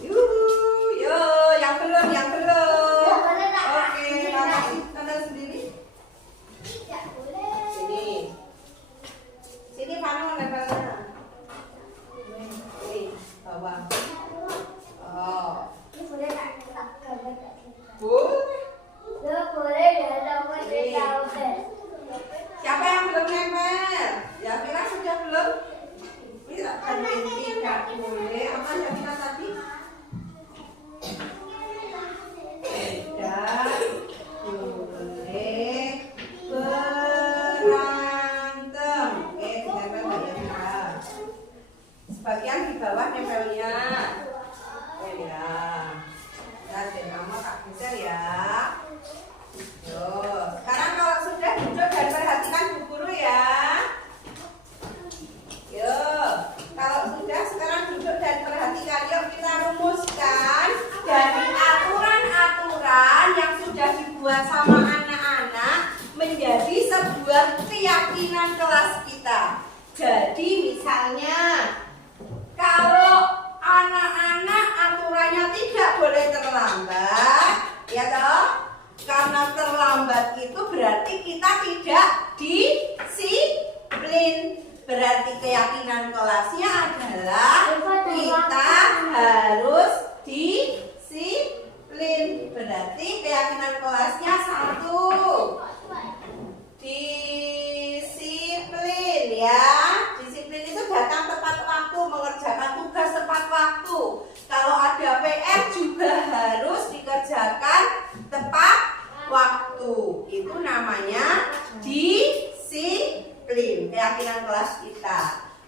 Yuhu, yo, yang belum. sebuah keyakinan kelas kita. Jadi misalnya kalau anak-anak aturannya tidak boleh terlambat, ya toh? Karena terlambat itu berarti kita tidak disiplin. Berarti keyakinan kelasnya adalah kita harus disiplin. Berarti keyakinan kelasnya 1, disiplin ya. Disiplin itu datang tepat waktu, mengerjakan tugas tepat waktu. Kalau ada PR juga harus dikerjakan tepat waktu. Itu namanya disiplin. Keyakinan kelas kita.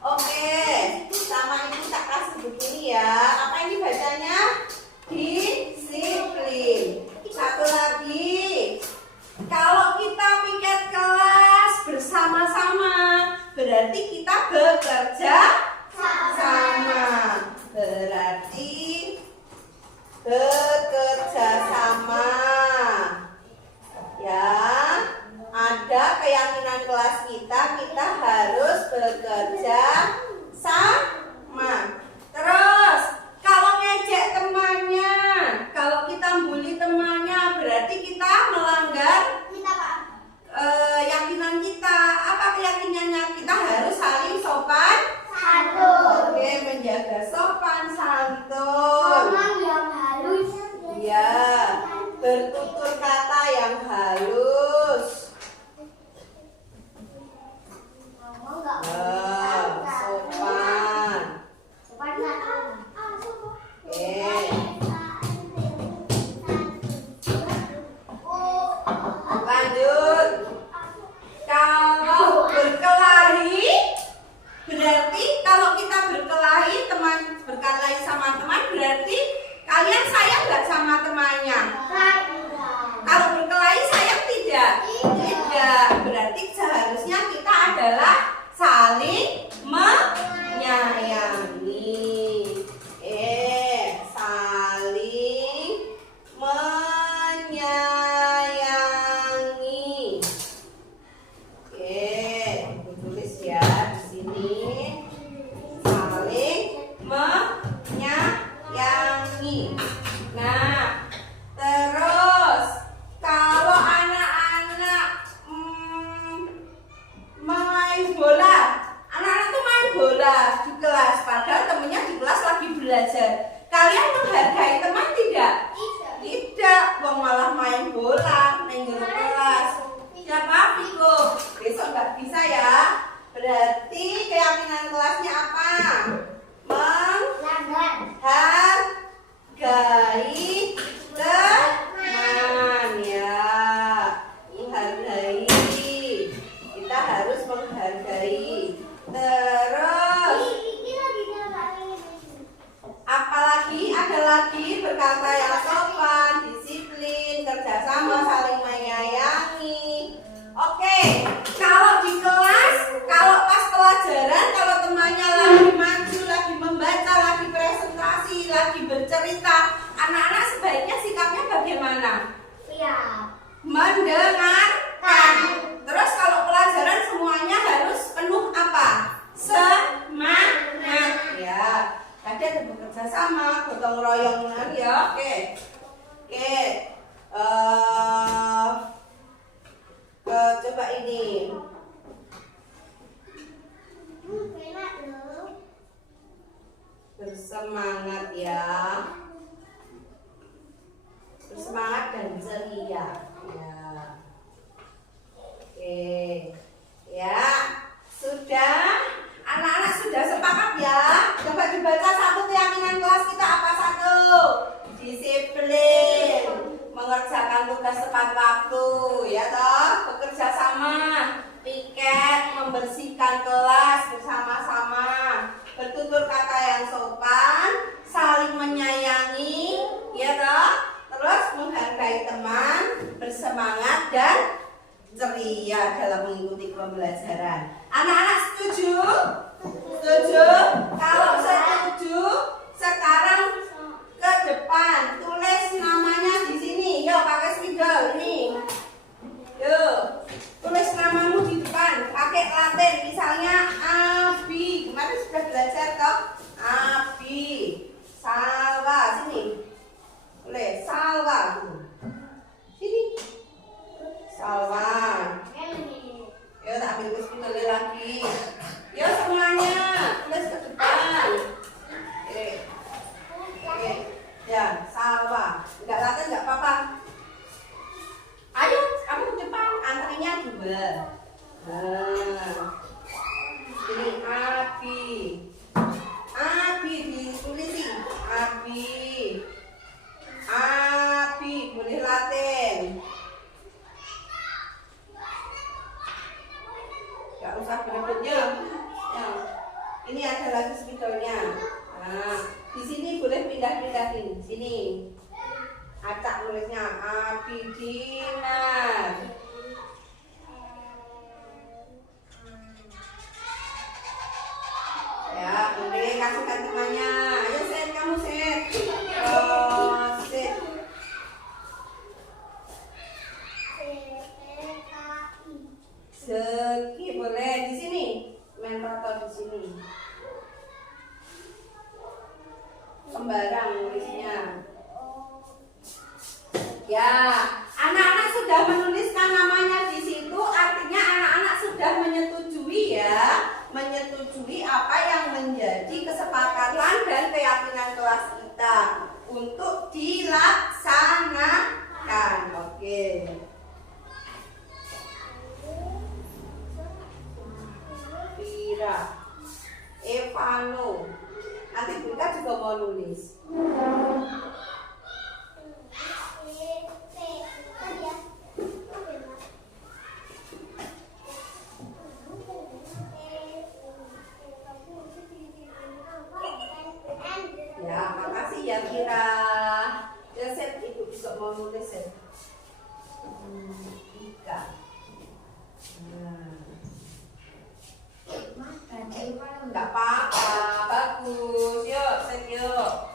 Oke, sama ibu tak kasih begini ya. Apa ini bacanya? Disiplin. Satu lagi, kalau kita piket kelas bersama-sama, berarti kita bekerja sama. Berarti bekerja sama. Ya, ada keyakinan kelas kita harus bekerja sama. Terus kalau ngejek temannya, kalau kita bully temannya, berarti kita melanggar keyakinan kita. Apa keyakinannya? Kita harus saling sopan santun. Oke, menjaga sopan santun. Ngomong yang halus. Ya, bertutur kata yang halus. Sopan. Oke. Lanjut. Kalau berkelahi, berarti kalau kita berkelahi sama teman, berarti kalian sayang nggak sama temannya? Kalau berkelahi sayang tidak? Tidak. Berarti seharusnya kita adalah saling menyayangi. Saling menyayangi. Aku tulis ya di sini. Saling menyayangi. Nah, terus kalau anak-anak main bola, anak-anak tuh main bola di kelas, padahal temennya di kelas lagi belajar. Kalian menghargai teman tidak? Tidak, wong malah main bola di kelas. Siapa Viko? Besok nggak bisa ya. Berarti keyakinan kelasnya apa? Menghargai teman ya. Menghargai. Kita harus menghargai. Terus apalagi ada lagi berkata yang sopan, disiplin, kerjasama, saling menyayangi. Oke, kalau di kelas, kalau pas pelajaran, kalau temannya lagi maju, lagi membaca, lagi presentasi, lagi bercerita, anak-anak sebaiknya sikapnya bagaimana? Mendengarkan. Terus kalau pelajaran semuanya harus penuh apa? Semangat ya. Ada bekerja sama, gotong royongan ya. Oke. Coba ini. Bersemangat ya. Bersemangat dan ceria. Ya. Oke. Ya. Sudah. Anak-anak sudah sepakat ya. Coba dibaca satu keyakinan kelas kita apa satu? Disiplin, mengerjakan tugas tepat waktu, ya toh, bekerja sama, piket, membersihkan kelas bersama-sama, bertutur kata yang sopan, saling menyayangi, ya toh, terus menghargai teman, bersemangat dan ceria dalam mengikuti pembelajaran. Anak-anak setuju? Setuju? Kalau setuju, sekarang ke depan tulis namanya di sini. Yuk pakai spidol ini. Yuk tulis namamu di 2. Ini api. Api ditulis api. Api boleh Latin. Gak usah berikutnya. Ya. Ini ada lagi spidolnya. Nah, di sini boleh pindah-pindahin. Sini. Acak nulisnya api dinar. Ya, boleh kasihkan temannya. Ayo set, kamu set. Set. Segi boleh di sini. Main rotor di sini. Sembarang nulisnya. Ya, anak-anak sudah menuliskan namanya di situ, artinya anak-anak sudah menyetujui ya, menyetujui apa yang menjadi kesepakatan dan keyakinan kelas kita untuk dilaksanakan. Oke. Vira, Evano, nanti Bunda juga mau nulis. Ya, makasih ya Kira. Ya, set ibu juga mau nulis set. Ika. Enggak apa-apa, bagus. Yuk, set yuk.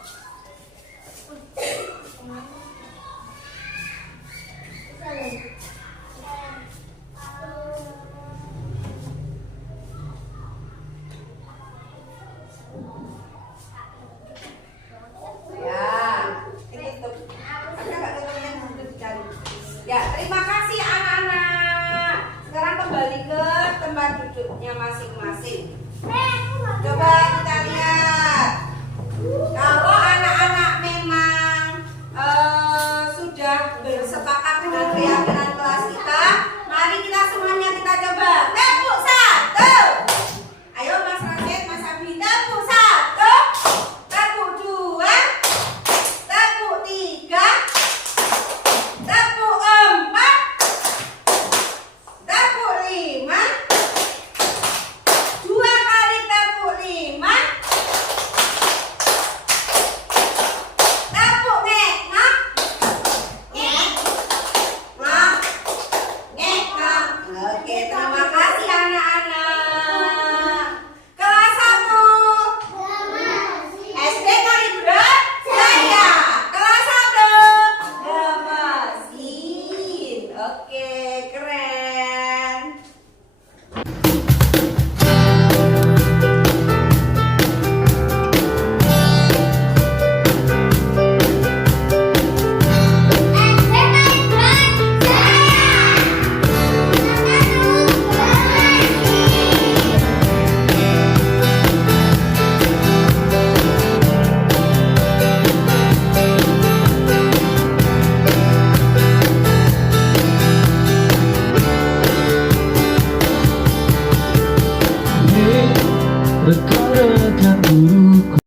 Ya, terima kasih anak-anak. Sekarang kembali ke tempat duduknya masing-masing. Coba kita lihat. Kalau